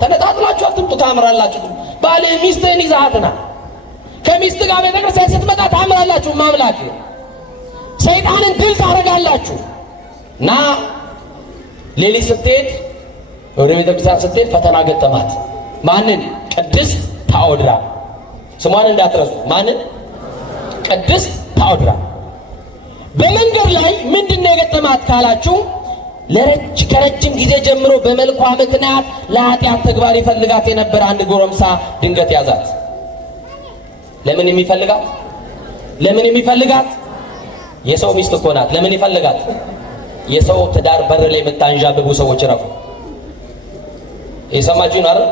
ተነጣጥላችሁ አትምጡ ታምራላችሁ። ባል ሚስትህን ይዛሃትና ከሚስት ጋር ቤተ ክርስቲያን ስትመጣ ታምራላችሁ። ማምላክ ሰይጣንን ድል ታረጋላችሁ። እና ሌሊት ስትሄድ ወደ ቤተ ክርስቲያን ስትሄድ ፈተና ገጠማት። ማንን? ቅድስት ታኦድራ። ስሟን እንዳትረሱ። ማንን? ቅድስት ታኦድራ። በመንገድ ላይ ምንድነው የገጠማት ካላችሁ ከረጅም ጊዜ ጀምሮ በመልኳ ምክንያት ለኃጢአት ተግባር ይፈልጋት የነበረ አንድ ጎረምሳ ድንገት ያዛት። ለምን የሚፈልጋት? ለምን የሚፈልጋት? የሰው ሚስት እኮ ናት። ለምን ይፈልጋት? የሰው ትዳር በር ላይ የምታንዣብቡ ሰዎች ረፉ። የሰማችሁ ነው አይደል?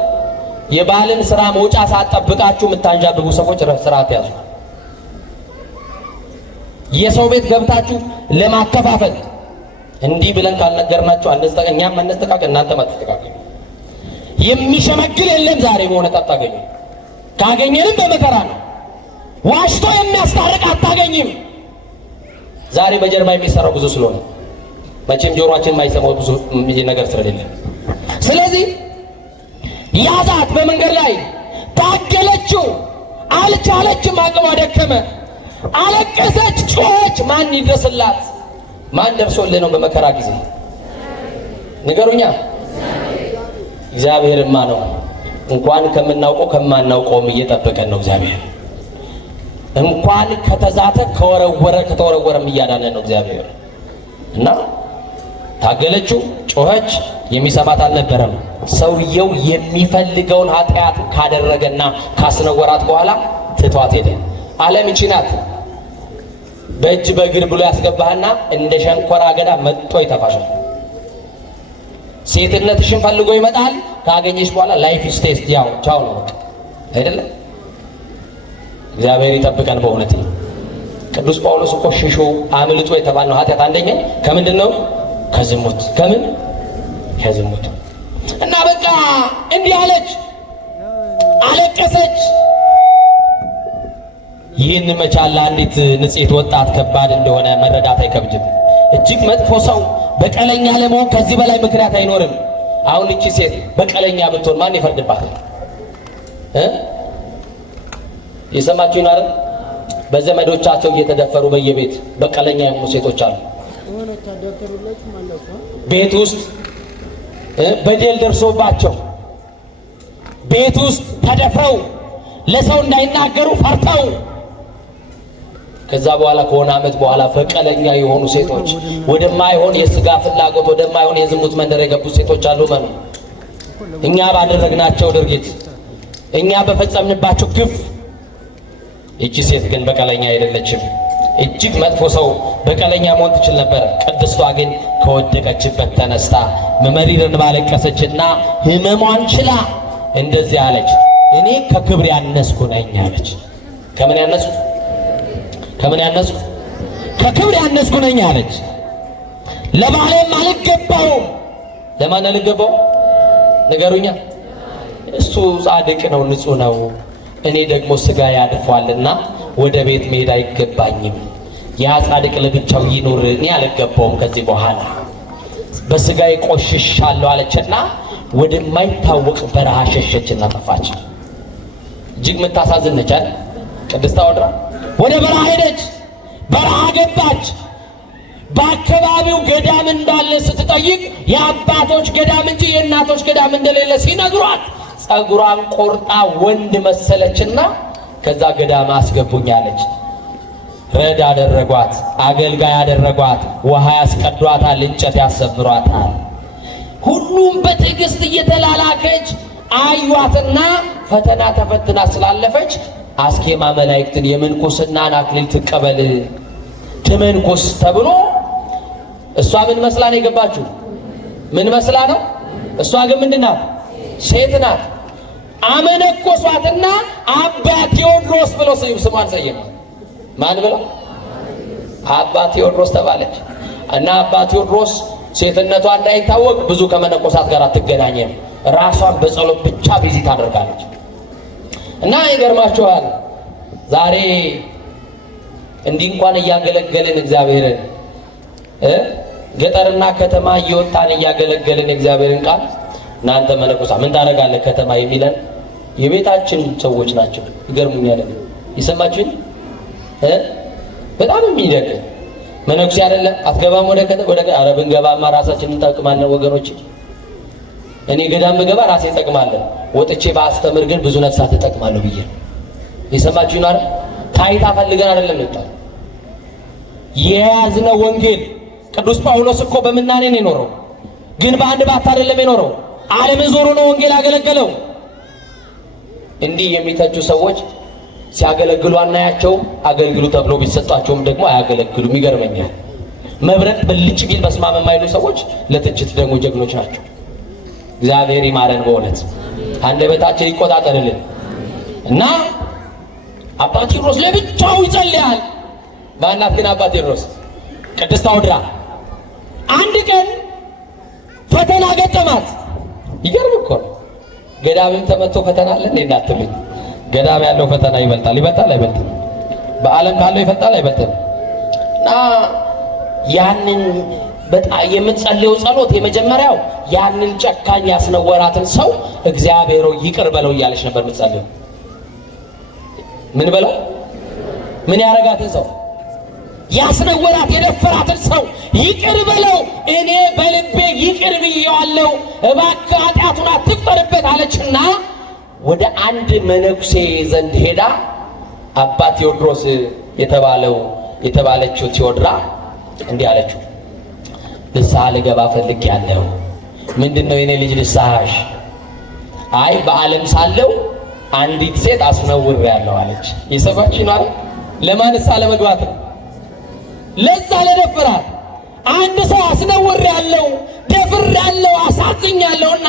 የባልን ስራ መውጫ ሳትጠብቃችሁ የምታንዣብቡ ሰዎች ስርዓት ያዙ። የሰው ቤት ገብታችሁ ለማከፋፈል እንዲህ ብለን ካልነገርናችሁ እኛም አንስተካከል እናንተም አትስተካከሉ። የሚሸመግል የለም ዛሬ በእውነት አታገኙ። ካገኘንም በመከራ ነው። ዋሽቶ የሚያስታርቅ አታገኝም። ዛሬ በጀርባ የሚሰራው ብዙ ስለሆነ መቼም ጆሮአችን የማይሰማው ብዙ ነገር ስለሌለ፣ ስለዚህ ያዛት በመንገድ ላይ ታገለችው፣ አልቻለችም፣ አቅሟ ደከመ፣ አለቀሰች፣ ጮኸች። ማን ይድረስላት? ማን ደርሶልህ ነው በመከራ ጊዜ? ንገሩኛ። እግዚአብሔርማ ነው። እንኳን ከምናውቀው ከማናውቀውም እየጠበቀን ነው እግዚአብሔር። እንኳን ከተዛተ ከተወረወረም እያዳነን ነው እግዚአብሔር። እና ታገለችው፣ ጮኸች፣ የሚሰማት አልነበረም። ሰውየው የሚፈልገውን ኃጢአት ካደረገና ካስነወራት በኋላ ትቷት ሄደ። ዓለም ይህች ናት። በእጅ በእግር ብሎ ያስገባህና እንደ ሸንኮራ አገዳ መጥቶ ይተፋሻል። ሴትነትሽን ፈልጎ ይመጣል። ካገኘሽ በኋላ ላይፍ ስቴት ያው ቻው ነው አይደለም። እግዚአብሔር ይጠብቀን በእውነት። ቅዱስ ጳውሎስ እኮ ሽሹ አምልጦ የተባለው ኃጢአት አንደኛ ከምንድን ነው? ከዝሙት። ከምን? ከዝሙት። እና በቃ እንዲህ አለች፣ አለቀሰች። ይህን መቻል አንዲት ንጽሕት ወጣት ከባድ እንደሆነ መረዳት አይከብድም። እጅግ መጥፎ ሰው በቀለኛ ለመሆን ከዚህ በላይ ምክንያት አይኖርም። አሁን እቺ ሴት በቀለኛ ብትሆን ማን ይፈርድባታል? የሰማችሁኝ አይደል? በዘመዶቻቸው እየተደፈሩ በየቤት በቀለኛ የሆኑ ሴቶች አሉ። ቤት ውስጥ በደል ደርሶባቸው ቤት ውስጥ ተደፍረው ለሰው እንዳይናገሩ ፈርተው ከዛ በኋላ ከሆነ ዓመት በኋላ በቀለኛ የሆኑ ሴቶች ወደማይሆን የስጋ ፍላጎት ወደማይሆን የዝሙት መንደር የገቡ ሴቶች አሉ። ማለት እኛ ባደረግናቸው ድርጊት እኛ በፈጸምንባቸው ግፍ። እቺ ሴት ግን በቀለኛ አይደለችም። እጅግ መጥፎ ሰው በቀለኛ መሆን ትችል ነበር። ቅድስቷ ግን ከወደቀችበት ተነስታ መመሪርን ባለቀሰችና ሕመሟን ችላ እንደዚህ አለች፣ እኔ ከክብር ያነስኩ ነኝ አለች። ከምን ያነስኩ? ከምን ያነስኩ? ከክብር ያነስኩ ነኝ አለች። ለባሌም አልገባውም። ለማን አልገባው? ንገሩኛ። እሱ ጻድቅ ነው፣ ንጹሕ ነው። እኔ ደግሞ ስጋ ያድፏልና ወደ ቤት መሄድ አይገባኝም። ያ ጻድቅ ለብቻው ይኑር፣ እኔ አልገባውም። ከዚህ በኋላ በስጋዬ ቆሽሻለሁ አለችና ወደማይታወቅ በረሃ ሸሸችና ጠፋች። እጅግ የምታሳዝን ነች አይደል? ቅድስት አውድራ ወደ በረሃ ሄደች። በረሃ ገባች። በአካባቢው ገዳም እንዳለ ስትጠይቅ የአባቶች ገዳም እንጂ የእናቶች ገዳም እንደሌለ ሲነግሯት ጸጉሯን ቆርጣ ወንድ መሰለችና ከዛ ገዳም አስገቡኝ አለች። ረድ አደረጓት፣ አገልጋይ አደረጓት፣ ውሃ ያስቀዷታል፣ እንጨት ያሰብሯታል። ሁሉም በትዕግስት እየተላላከች አዩዋትና ፈተና ተፈትና ስላለፈች አስኬማ መላእክትን የምንኩስናን አክሊል ትቀበል ትመንኩስ ተብሎ እሷ ምን መስላ ነው የገባችው? ምን መስላ ነው? እሷ ግን ምንድናት? ሴት ናት። አመነኮሷትና አባ ቴዎድሮስ ብሎ ስሟን ሰየመ። ማን ብሎ? አባ ቴዎድሮስ ተባለች። እና አባ ቴዎድሮስ ሴትነቷ እንዳይታወቅ ብዙ ከመነኮሳት ጋር አትገናኘም። ራሷን በጸሎት ብቻ ቢዚ ታደርጋለች። እና ይገርማችኋል ዛሬ እንዲህ እንኳን እያገለገልን እግዚአብሔርን ገጠርና ከተማ እየወጣን እያገለገልን እግዚአብሔርን ቃል እናንተ መነኮሳት ምን ታደርጋለህ ከተማ የሚለን የቤታችን ሰዎች ናቸው። ይገርሙኛል። ይሰማችሁኝ? በጣም የሚደግ መነኩሴ አይደለም አትገባም ወደ ኧረ ብንገባማ ራሳችንን እንጠቅማለን ወገኖች። እኔ ገዳም ብገባ ራሴ እጠቅማለሁ፣ ወጥቼ ባስተምር ግን ብዙ ነፍሳት እጠቅማለሁ ብዬ። ይሰማችሁኝ አይደል? ታይታ ፈልገን አይደለም መጣው የያዝነው ወንጌል። ቅዱስ ጳውሎስ እኮ በምናኔ ነው የኖረው፣ ግን በአንድ ባት አይደለም የኖረው። ዓለምን ዞሮ ነው ወንጌል ያገለገለው። እንዲህ የሚተቹ ሰዎች ሲያገለግሉ አናያቸው። አገልግሉ ተብሎ ቢሰጣቸውም ደግሞ አያገለግሉም። ይገርመኛል። መብረቅ ብልጭ ቢል በስማም የማይሉ ሰዎች ለትችት ደግሞ ጀግኖች ናቸው። እግዚአብሔር ይማረን በእውነት አንደበታችን ይቆጣጠርልን። እና አባ ቴዎድሮስ ለብቻው ይጸልያል። ማናት ግን አባ ቴዎድሮስ? ቅድስት አውድራ። አንድ ቀን ፈተና ገጠማት። ይገርም እኮ ገዳምም ተመቶ ፈተና አለ እንዴ እናትልኝ? ገዳም ያለው ፈተና ይበልጣል አይበልጥም? በዓለም ካለው ይበልጣል አይበልጥም? እና ያንን በጣም የምትጸልየው ጸሎት የመጀመሪያው ያንን ጨካኝ ያስነወራትን ሰው እግዚአብሔር ይቅር በለው እያለች ነበር የምትጸልየው። ምን በለው? ምን ያረጋትን ሰው? ያስነወራት የደፈራትን ሰው ይቅር በለው፣ እኔ በልቤ ይቅር ብዬዋለሁ፣ እባክህ ኃጢአቱን አትቁጠርበት አለችና ወደ አንድ መነኩሴ ዘንድ ሄዳ አባ ቴዎድሮስ የተባለችው ቴዎድራ እንዲህ አለችው፣ ንስሐ ልገባ ፈልጌያለሁ። ምንድነው የኔ ልጅ ንስሐሽ? አይ በዓለም ሳለው አንዲት ሴት አስነውሬያለሁ አለች። የሰባችን ነው። ለማን ንስሐ ለመግባት ነው? ለዛ ለደፈራት አንድ ሰው አስነውሬያለሁ፣ ደፍሬያለሁ፣ አሳዝኛለሁና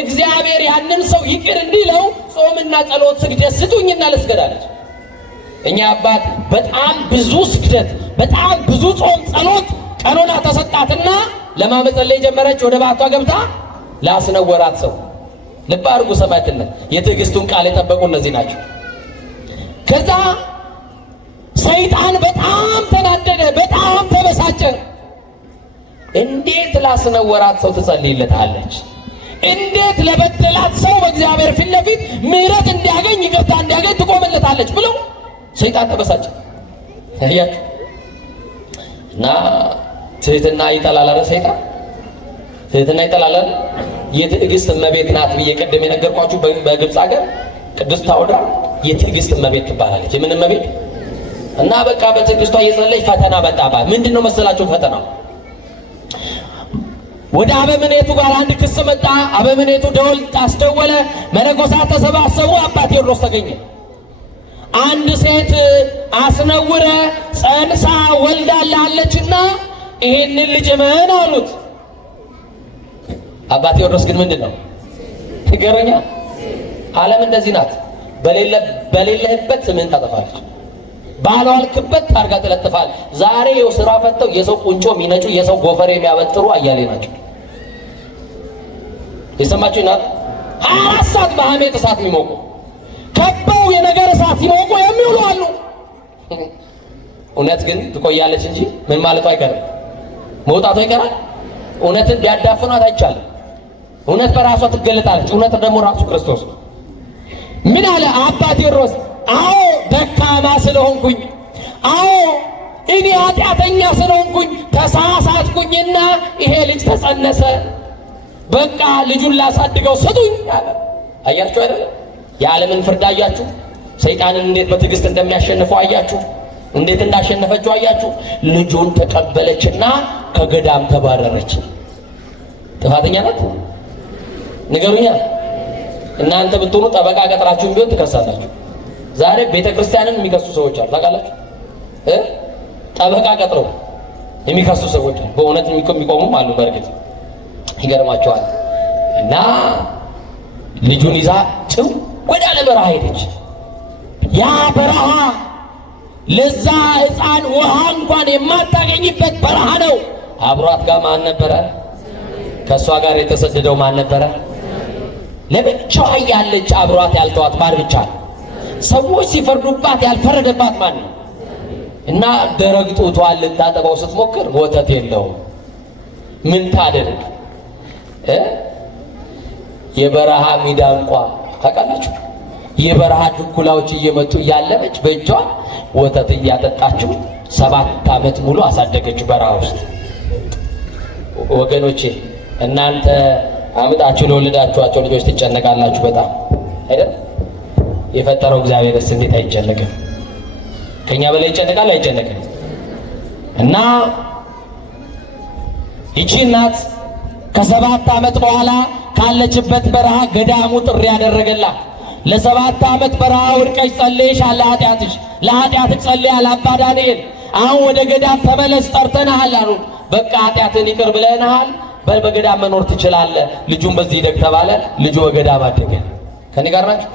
እግዚአብሔር ያንን ሰው ይቅር እንዲለው ጾምና ጸሎት ስግደት ስጡኝና ልስገዳለች። እኛ አባት በጣም ብዙ ስግደት፣ በጣም ብዙ ጾም ጸሎት ቀኖና ተሰጣትና ለማመጸለይ ጀመረች። ወደ ባቷ ገብታ ላስነወራት ሰው ልብ አድርጉ። ሰማዕትነት የትዕግስቱን ቃል የጠበቁ እነዚህ ናቸው። ከዛ ሰይጣን በጣም ተናደደ፣ በጣም ተበሳጨ። እንዴት ላስነወራት ሰው ትጸልይለታለች? እንዴት ለበደላት ሰው በእግዚአብሔር ፊት ለፊት ምሕረት እንዲያገኝ ይቅርታ እንዲያገኝ ትቆምለታለች ብሎ ሰይጣን ተበሳጨ። አያችሁ? እና ትህትና ይጠላል አይደል? ሰይጣን ትህትና ይጠላል። የትዕግስት እመቤት ናት ብዬ ቀደም የነገርኳችሁ በግብፅ ሀገር ቅድስት ታውዳ የትዕግስት እመቤት ትባላለች። የምን እመቤት? እና በቃ በትዕግስቷ እየጸለች ፈተና መጣባት። ምንድነው መሰላችሁ ፈተናው? ወደ አበምኔቱ ጋር አንድ ክስ መጣ። አበምኔቱ ደወል አስደወለ። መነኮሳት ተሰባሰቡ። አባ ቴዎድሮስ ተገኘ። አንድ ሴት አስነውረ ጸንሳ ወልዳለችና ይሄንን ልጅ ምን አሉት? አባ ቴዎድሮስ ግን ምንድነው ትገረኛ? ዓለም እንደዚህ ናት። በሌለህበት ስምህን ታጠፋለች፣ ባልዋልክበት ታርጋ ትለጥፋል። ዛሬ የው ስራ ፈተው የሰው ቁንጮ የሚነጩ የሰው ጎፈሬ የሚያበጥሩ አያሌ ናቸው። የሰማችሁ ናት። 24 ሰዓት በሐሜት እሳት የሚሞቁ ከበው የነገር እሳት ሲሞቁ የሚውሉ አሉ። እውነት ግን ትቆያለች እንጂ ምን ማለቱ አይቀርም፣ መውጣቱ አይቀርም። እውነትን ቢያዳፍኗት አይቻልም። እውነት በራሷ ትገለጣለች። እውነት ደግሞ ራሱ ክርስቶስ ነው። ምን አለ አባ ቴዎድሮስ? አዎ ደካማ ስለሆንኩኝ፣ አዎ እኔ ኃጢአተኛ ስለሆንኩኝ ተሳሳትኩኝና ይሄ ልጅ ተጸነሰ። በቃ ልጁን ላሳድገው ስጡኝ አለ። አያችሁ አይደል? የዓለምን ፍርድ አያችሁ? ሰይጣንን እንዴት በትዕግስት እንደሚያሸንፈው አያችሁ? እንዴት እንዳሸነፈችው አያችሁ? ልጁን ተቀበለችና ከገዳም ተባረረች። ጥፋተኛ ናት? ንገሩኛ። እናንተ ብትሆኑ ጠበቃ ቀጥራችሁም ቢሆን ትከሳላችሁ። ዛሬ ቤተክርስቲያንን የሚከሱ ሰዎች አሉ፣ ታውቃላችሁ? ጠበቃ ቀጥረው የሚከሱ ሰዎች አሉ። በእውነት የሚቆሙም አሉ። በእርግጥ ይገርማቸዋል። እና ልጁን ይዛ ጭው ወዳለ በረሃ ሄደች። ያ በረሃ ለዛ ሕፃን ውሃ እንኳን የማታገኝበት በረሃ ነው። አብሯት ጋር ማን ነበረ? ከእሷ ጋር የተሰደደው ማን ነበረ? ለብቻዋ ያለች አብሯት ያልተዋት ማን ብቻ? ሰዎች ሲፈርዱባት ያልፈረደባት ማን ነው? እና ደረቅ ጡቷን ልታጠባው ስትሞክር ወተት የለውም። ምን ታደርግ? የበረሃ ሚዳንቋ ታውቃላችሁ? የበረሃ ድኩላዎች እየመጡ እያለበች በእጇ ወተት እያጠጣችው 7 ዓመት ሙሉ አሳደገችው በረሃ ውስጥ። ወገኖቼ እናንተ አምጣችሁ ለወለዳችኋቸው ልጆች ትጨነቃላችሁ በጣም አይደል? የፈጠረው እግዚአብሔርስ እንዴት አይጨነቅም? ከኛ በላይ ይጨነቃል አይጨነቅም? እና ይቺ እናት ከ7 ዓመት በኋላ ካለችበት በረሃ ገዳሙ ጥሪ ያደረገላት። ለ7 ዓመት በረሃ ወድቀሽ ጸልየሻል፣ ለኃጢአትሽ ጸልያል አባ ዳንኤል፣ አሁን ወደ ገዳም ተመለስ ጠርተናል አሉ። በቃ ኃጢአትን ይቅር ብለናል፣ በገዳም መኖር ትችላለህ። ልጁን በዚህ ይደግ ተባለ። ልጁ በገዳም አደገ። ከኔ ጋር ናችሁ?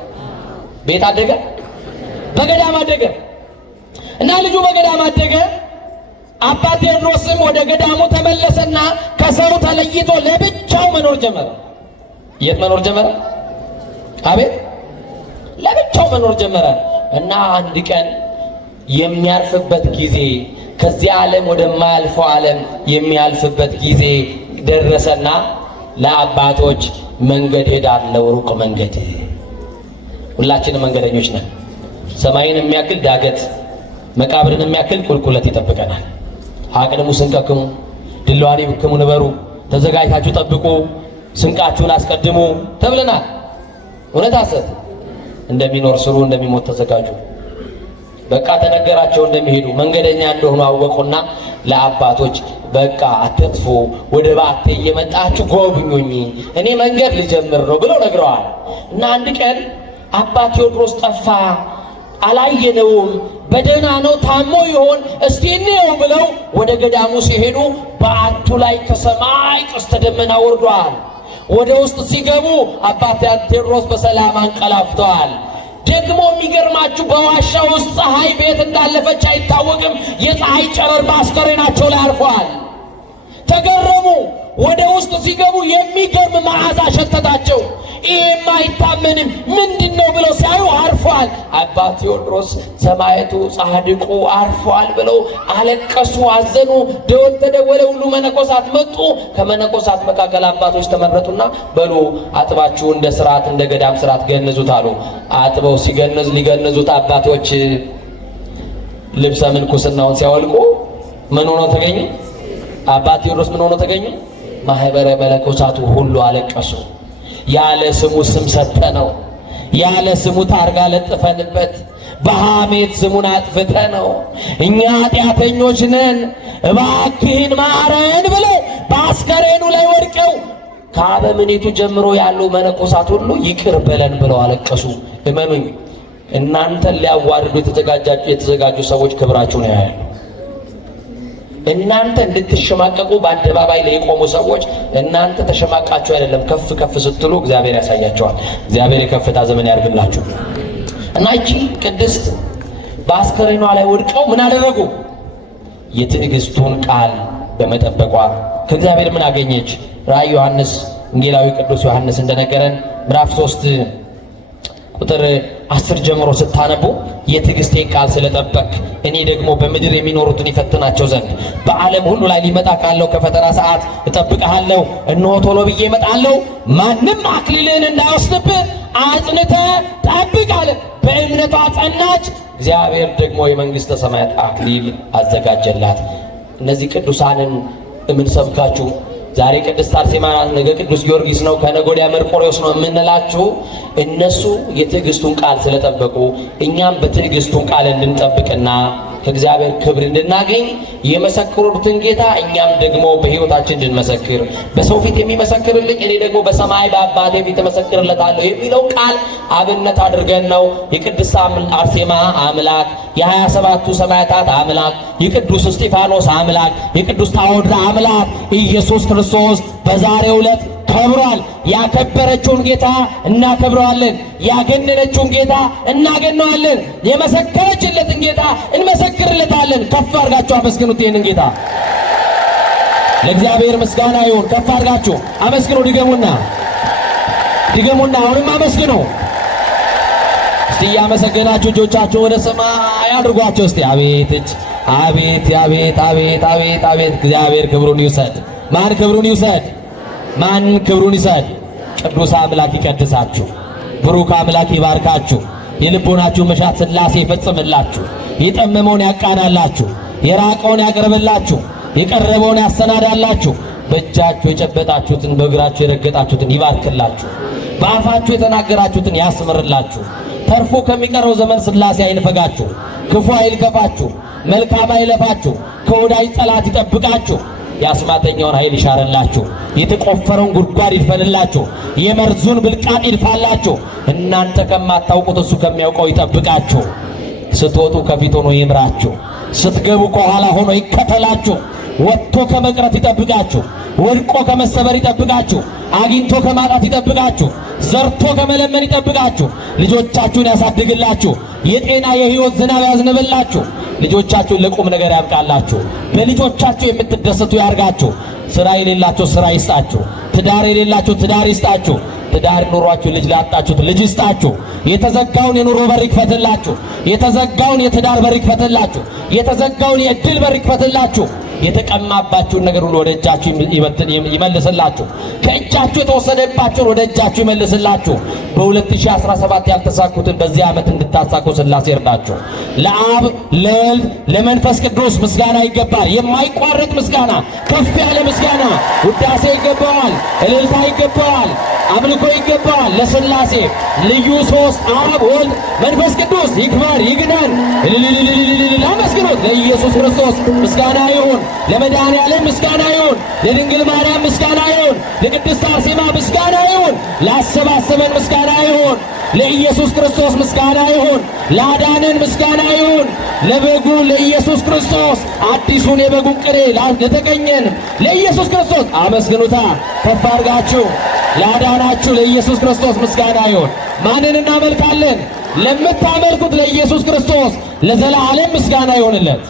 ቤት አደገ፣ በገዳም አደገ። እና ልጁ በገዳም አደገ። አባ ቴዎድሮስም ወደ ገዳሙ ተመለሰና ከሰው ተለይቶ ለብቻው መኖር ጀመረ። የት መኖር ጀመረ? አቤት ለብቻው መኖር ጀመረ እና አንድ ቀን የሚያርፍበት ጊዜ ከዚህ ዓለም ወደማያልፈው ዓለም የሚያልፍበት ጊዜ ደረሰና ለአባቶች መንገድ ሄዳለሁ፣ ሩቅ መንገድ። ሁላችንም መንገደኞች ነን። ሰማይን የሚያክል ዳገት መቃብርን የሚያክል ቁልቁለት ይጠብቀናል። አቅድሙ ስንቀክሙ ድልዋኔ ብክሙ ንበሩ፣ ተዘጋጅታችሁ ጠብቁ፣ ስንቃችሁን አስቀድሙ ተብለናል። እውነት ሐሰት? እንደሚኖር ስሩ፣ እንደሚሞት ተዘጋጁ። በቃ ተነገራቸው እንደሚሄዱ መንገደኛ እንደሆኑ አወቁና ለአባቶች በቃ አትጥፉ፣ ወደ ባቴ እየመጣችሁ ጎብኙኝ፣ እኔ መንገድ ልጀምር ነው ብለው ነግረዋል። እና አንድ ቀን አባ ቴዎድሮስ ጠፋ፣ አላየነውም፣ በደህና ነው ታሞ ይሆን እስቲ እንየው ብለው ወደ ገዳሙ ሲሄዱ በአቱ ላይ ከሰማይ ቀስተ ደመና ወርዷል። ወደ ውስጥ ሲገቡ አባ ቴዎድሮስ በሰላም አንቀላፍተዋል። ደግሞ የሚገርማችሁ በዋሻ ውስጥ ፀሐይ ቤት እንዳለፈች አይታወቅም። የፀሐይ ጨረር በአስከሬናቸው ላይ አርፏል። ተገረሙ። ወደ ውስጥ ሲገቡ የሚገርም መዓዛ ሸተታቸው። ይሄማ አይታመንም ምንድነው ብለው ሲያዩ አርፏል። አባ ቴዎድሮስ ሰማዕቱ ጻድቁ አርፏል ብለው አለቀሱ፣ አዘኑ። ደወል ተደወለ። ሁሉ መነኮሳት መጡ። ከመነኮሳት መካከል አባቶች ተመረጡና በሉ አጥባችሁ እንደ ስርዓት እንደ ገዳም ስርዓት ገንዙት አሉ። አጥበው ሊገንዙት አባቶች ልብሰ ምንኩስናውን ሲያወልቁ ምን ሆኖ ተገኙ? አባ ቴዎድሮስ ምን ሆኖ ተገኙ? ማህበረ መነኮሳቱ ሁሉ አለቀሱ። ያለ ስሙ ስም ሰጠነው፣ ያለ ስሙ ታርጋ ለጥፈንበት፣ በሐሜት ስሙን አጥፍተነው፣ እኛ ኃጢአተኞች ነን እባክህን ማረን ብለው በአስከሬኑ ላይ ወድቀው ከአበምኔቱ ጀምሮ ያሉ መነኮሳት ሁሉ ይቅር በለን ብለው አለቀሱ። እመኑኝ እናንተን ሊያዋርዱ የተዘጋጁ ሰዎች ክብራችሁን ያያሉ። እናንተ እንድትሸማቀቁ በአደባባይ ላይ የቆሙ ሰዎች እናንተ ተሸማቃችሁ አይደለም፣ ከፍ ከፍ ስትሉ እግዚአብሔር ያሳያቸዋል። እግዚአብሔር የከፍታ ዘመን ያርግላችሁ። እና እቺ ቅድስት በአስከሬኗ ላይ ወድቀው ምን አደረጉ? የትዕግስቱን ቃል በመጠበቋ ከእግዚአብሔር ምን አገኘች? ራእይ ዮሐንስ ወንጌላዊ ቅዱስ ዮሐንስ እንደነገረን ምዕራፍ 3 ቁጥር 10 ጀምሮ ስታነቡ የትዕግስቴን ቃል ስለጠበቅ እኔ ደግሞ በምድር የሚኖሩትን ይፈትናቸው ዘንድ በዓለም ሁሉ ላይ ሊመጣ ካለው ከፈተና ሰዓት እጠብቅሃለሁ። እነሆ ቶሎ ብዬ እመጣለሁ። ማንም አክሊልህን እንዳይወስድብህ አጽንተህ ጠብቅ አለ። በእምነቷ ጸናች። እግዚአብሔር ደግሞ የመንግሥተ ሰማያት አክሊል አዘጋጀላት። እነዚህ ቅዱሳንን እምንሰብካችሁ ዛሬ ቅድስት አርሴማ ናት፣ ነገ ቅዱስ ጊዮርጊስ ነው፣ ከነገ ወዲያ መርቆሬዎስ ነው የምንላችሁ እነሱ የትዕግስቱን ቃል ስለጠበቁ እኛም በትዕግስቱን ቃል እንድንጠብቅና ከእግዚአብሔር ክብር እንድናገኝ የመሰከሩትን ጌታ እኛም ደግሞ በሕይወታችን እንድንመሰክር በሰው ፊት የሚመሰክርልኝ እኔ ደግሞ በሰማይ በአባቴ ፊት እመሰክርለታለሁ የሚለው ቃል አብነት አድርገን ነው የቅድስት አርሴማ አምላክ፣ የ27ቱ ሰማዕታት አምላክ፣ የቅዱስ እስጢፋኖስ አምላክ፣ የቅዱስ ታዎድራ አምላክ ኢየሱስ ክርስቶስ በዛሬው ዕለት ከብሯል። ያከበረችውን ጌታ እናከብረዋለን፣ ያገነነችውን ጌታ እናገነዋለን፣ የመሰከረችለትን ጌታ እንመሰክርለታለን። ከፍ አድርጋችሁ አመስግኑት ይህንን ጌታ። ለእግዚአብሔር ምስጋና ይሁን። ከፍ አድርጋችሁ አመስግኑ። ድገሙና አሁንም አመስግኑ። እስቲ እያመሰገናችሁ እጆቻችሁ ወደ ሰማይ አድርጓቸው። እስቲ አቤት እጅ፣ አቤት አቤት አቤት አቤት አቤት። እግዚአብሔር ክብሩን ይውሰድ። ማን ክብሩን ይውሰድ? ማን ክብሩን ይሰድ? ቅዱስ አምላክ ይቀድሳችሁ፣ ብሩክ አምላክ ይባርካችሁ፣ የልቦናችሁ መሻት ሥላሴ ይፈጽምላችሁ፣ የጠመመውን ያቃናላችሁ፣ የራቀውን ያቀርብላችሁ፣ የቀረበውን ያሰናዳላችሁ፣ በእጃችሁ የጨበጣችሁትን በእግራችሁ የረገጣችሁትን ይባርክላችሁ፣ በአፋችሁ የተናገራችሁትን ያስምርላችሁ፣ ተርፎ ከሚቀረው ዘመን ሥላሴ አይንፈጋችሁ፣ ክፉ አይልከፋችሁ፣ መልካም አይለፋችሁ፣ ከወዳጅ ጠላት ይጠብቃችሁ፣ የአስማተኛውን ኃይል ይሻረላችሁ፣ የተቆፈረውን ጉድጓድ ይድፈንላችሁ፣ የመርዙን ብልቃጥ ይድፋላችሁ፣ እናንተ ከማታውቁት እሱ ከሚያውቀው ይጠብቃችሁ። ስትወጡ ከፊት ሆኖ ይምራችሁ፣ ስትገቡ ከኋላ ሆኖ ይከተላችሁ፣ ወጥቶ ከመቅረት ይጠብቃችሁ፣ ወድቆ ከመሰበር ይጠብቃችሁ፣ አግኝቶ ከማጣት ይጠብቃችሁ፣ ዘርቶ ከመለመን ይጠብቃችሁ፣ ልጆቻችሁን ያሳድግላችሁ፣ የጤና የሕይወት ዝናብ ያዝንብላችሁ፣ ልጆቻችሁን ለቁም ነገር ያብቃላችሁ፣ በልጆቻችሁ የምትደሰቱ ያርጋችሁ፣ ሥራ የሌላችሁ ሥራ ይስጣችሁ፣ ትዳር የሌላችሁ ትዳር ይስጣችሁ፣ ትዳር ኑሯችሁ ልጅ ላጣችሁት ልጅ ይስጣችሁ። የተዘጋውን የኑሮ በር ይክፈትላችሁ። የተዘጋውን የትዳር በር ይክፈትላችሁ። የተዘጋውን የእድል በር ይክፈትላችሁ። የተቀማባችሁን ነገር ሁሉ ወደ እጃችሁ ይመልስላችሁ። ከእጃችሁ የተወሰደባችሁን ወደ እጃችሁ ይመልስላችሁ። በ2017 ያልተሳኩትን በዚህ ዓመት እንድታሳኩ ሥላሴ ይርዳችሁ። ለአብ ለወልድ ለመንፈስ ቅዱስ ምስጋና ይገባል። የማይቋረጥ ምስጋና፣ ከፍ ያለ ምስጋና፣ ውዳሴ ይገባዋል፣ እልልታ ይገባዋል፣ አምልኮ ይገባዋል። ለሥላሴ ልዩ ሶስት አብ ወልድ መንፈስ ቅዱስ ይክበር ይግነን። አመስግኑት። ለኢየሱስ ክርስቶስ ምስጋና ይሁን። ለመድኃኔዓለም ምስጋና ይሁን። ለድንግል ማርያም ምስጋና ይሁን። ለቅድስት አርሴማ ምስጋና ይሁን። ላሰባሰበን ምስጋና ይሁን። ለኢየሱስ ክርስቶስ ምስጋና ይሁን። ላዳነን ምስጋና ይሁን። ለበጉ ለኢየሱስ ክርስቶስ አዲሱን የበጉን ቅኔ ለተቀኘን ለኢየሱስ ክርስቶስ አመስግኑታ። ከፍ አድርጋችሁ ላዳናችሁ ለኢየሱስ ክርስቶስ ምስጋና ይሁን። ማንን እናመልካለን? ለምታመልኩት ለኢየሱስ ክርስቶስ ለዘላለም ምስጋና ይሁንለት።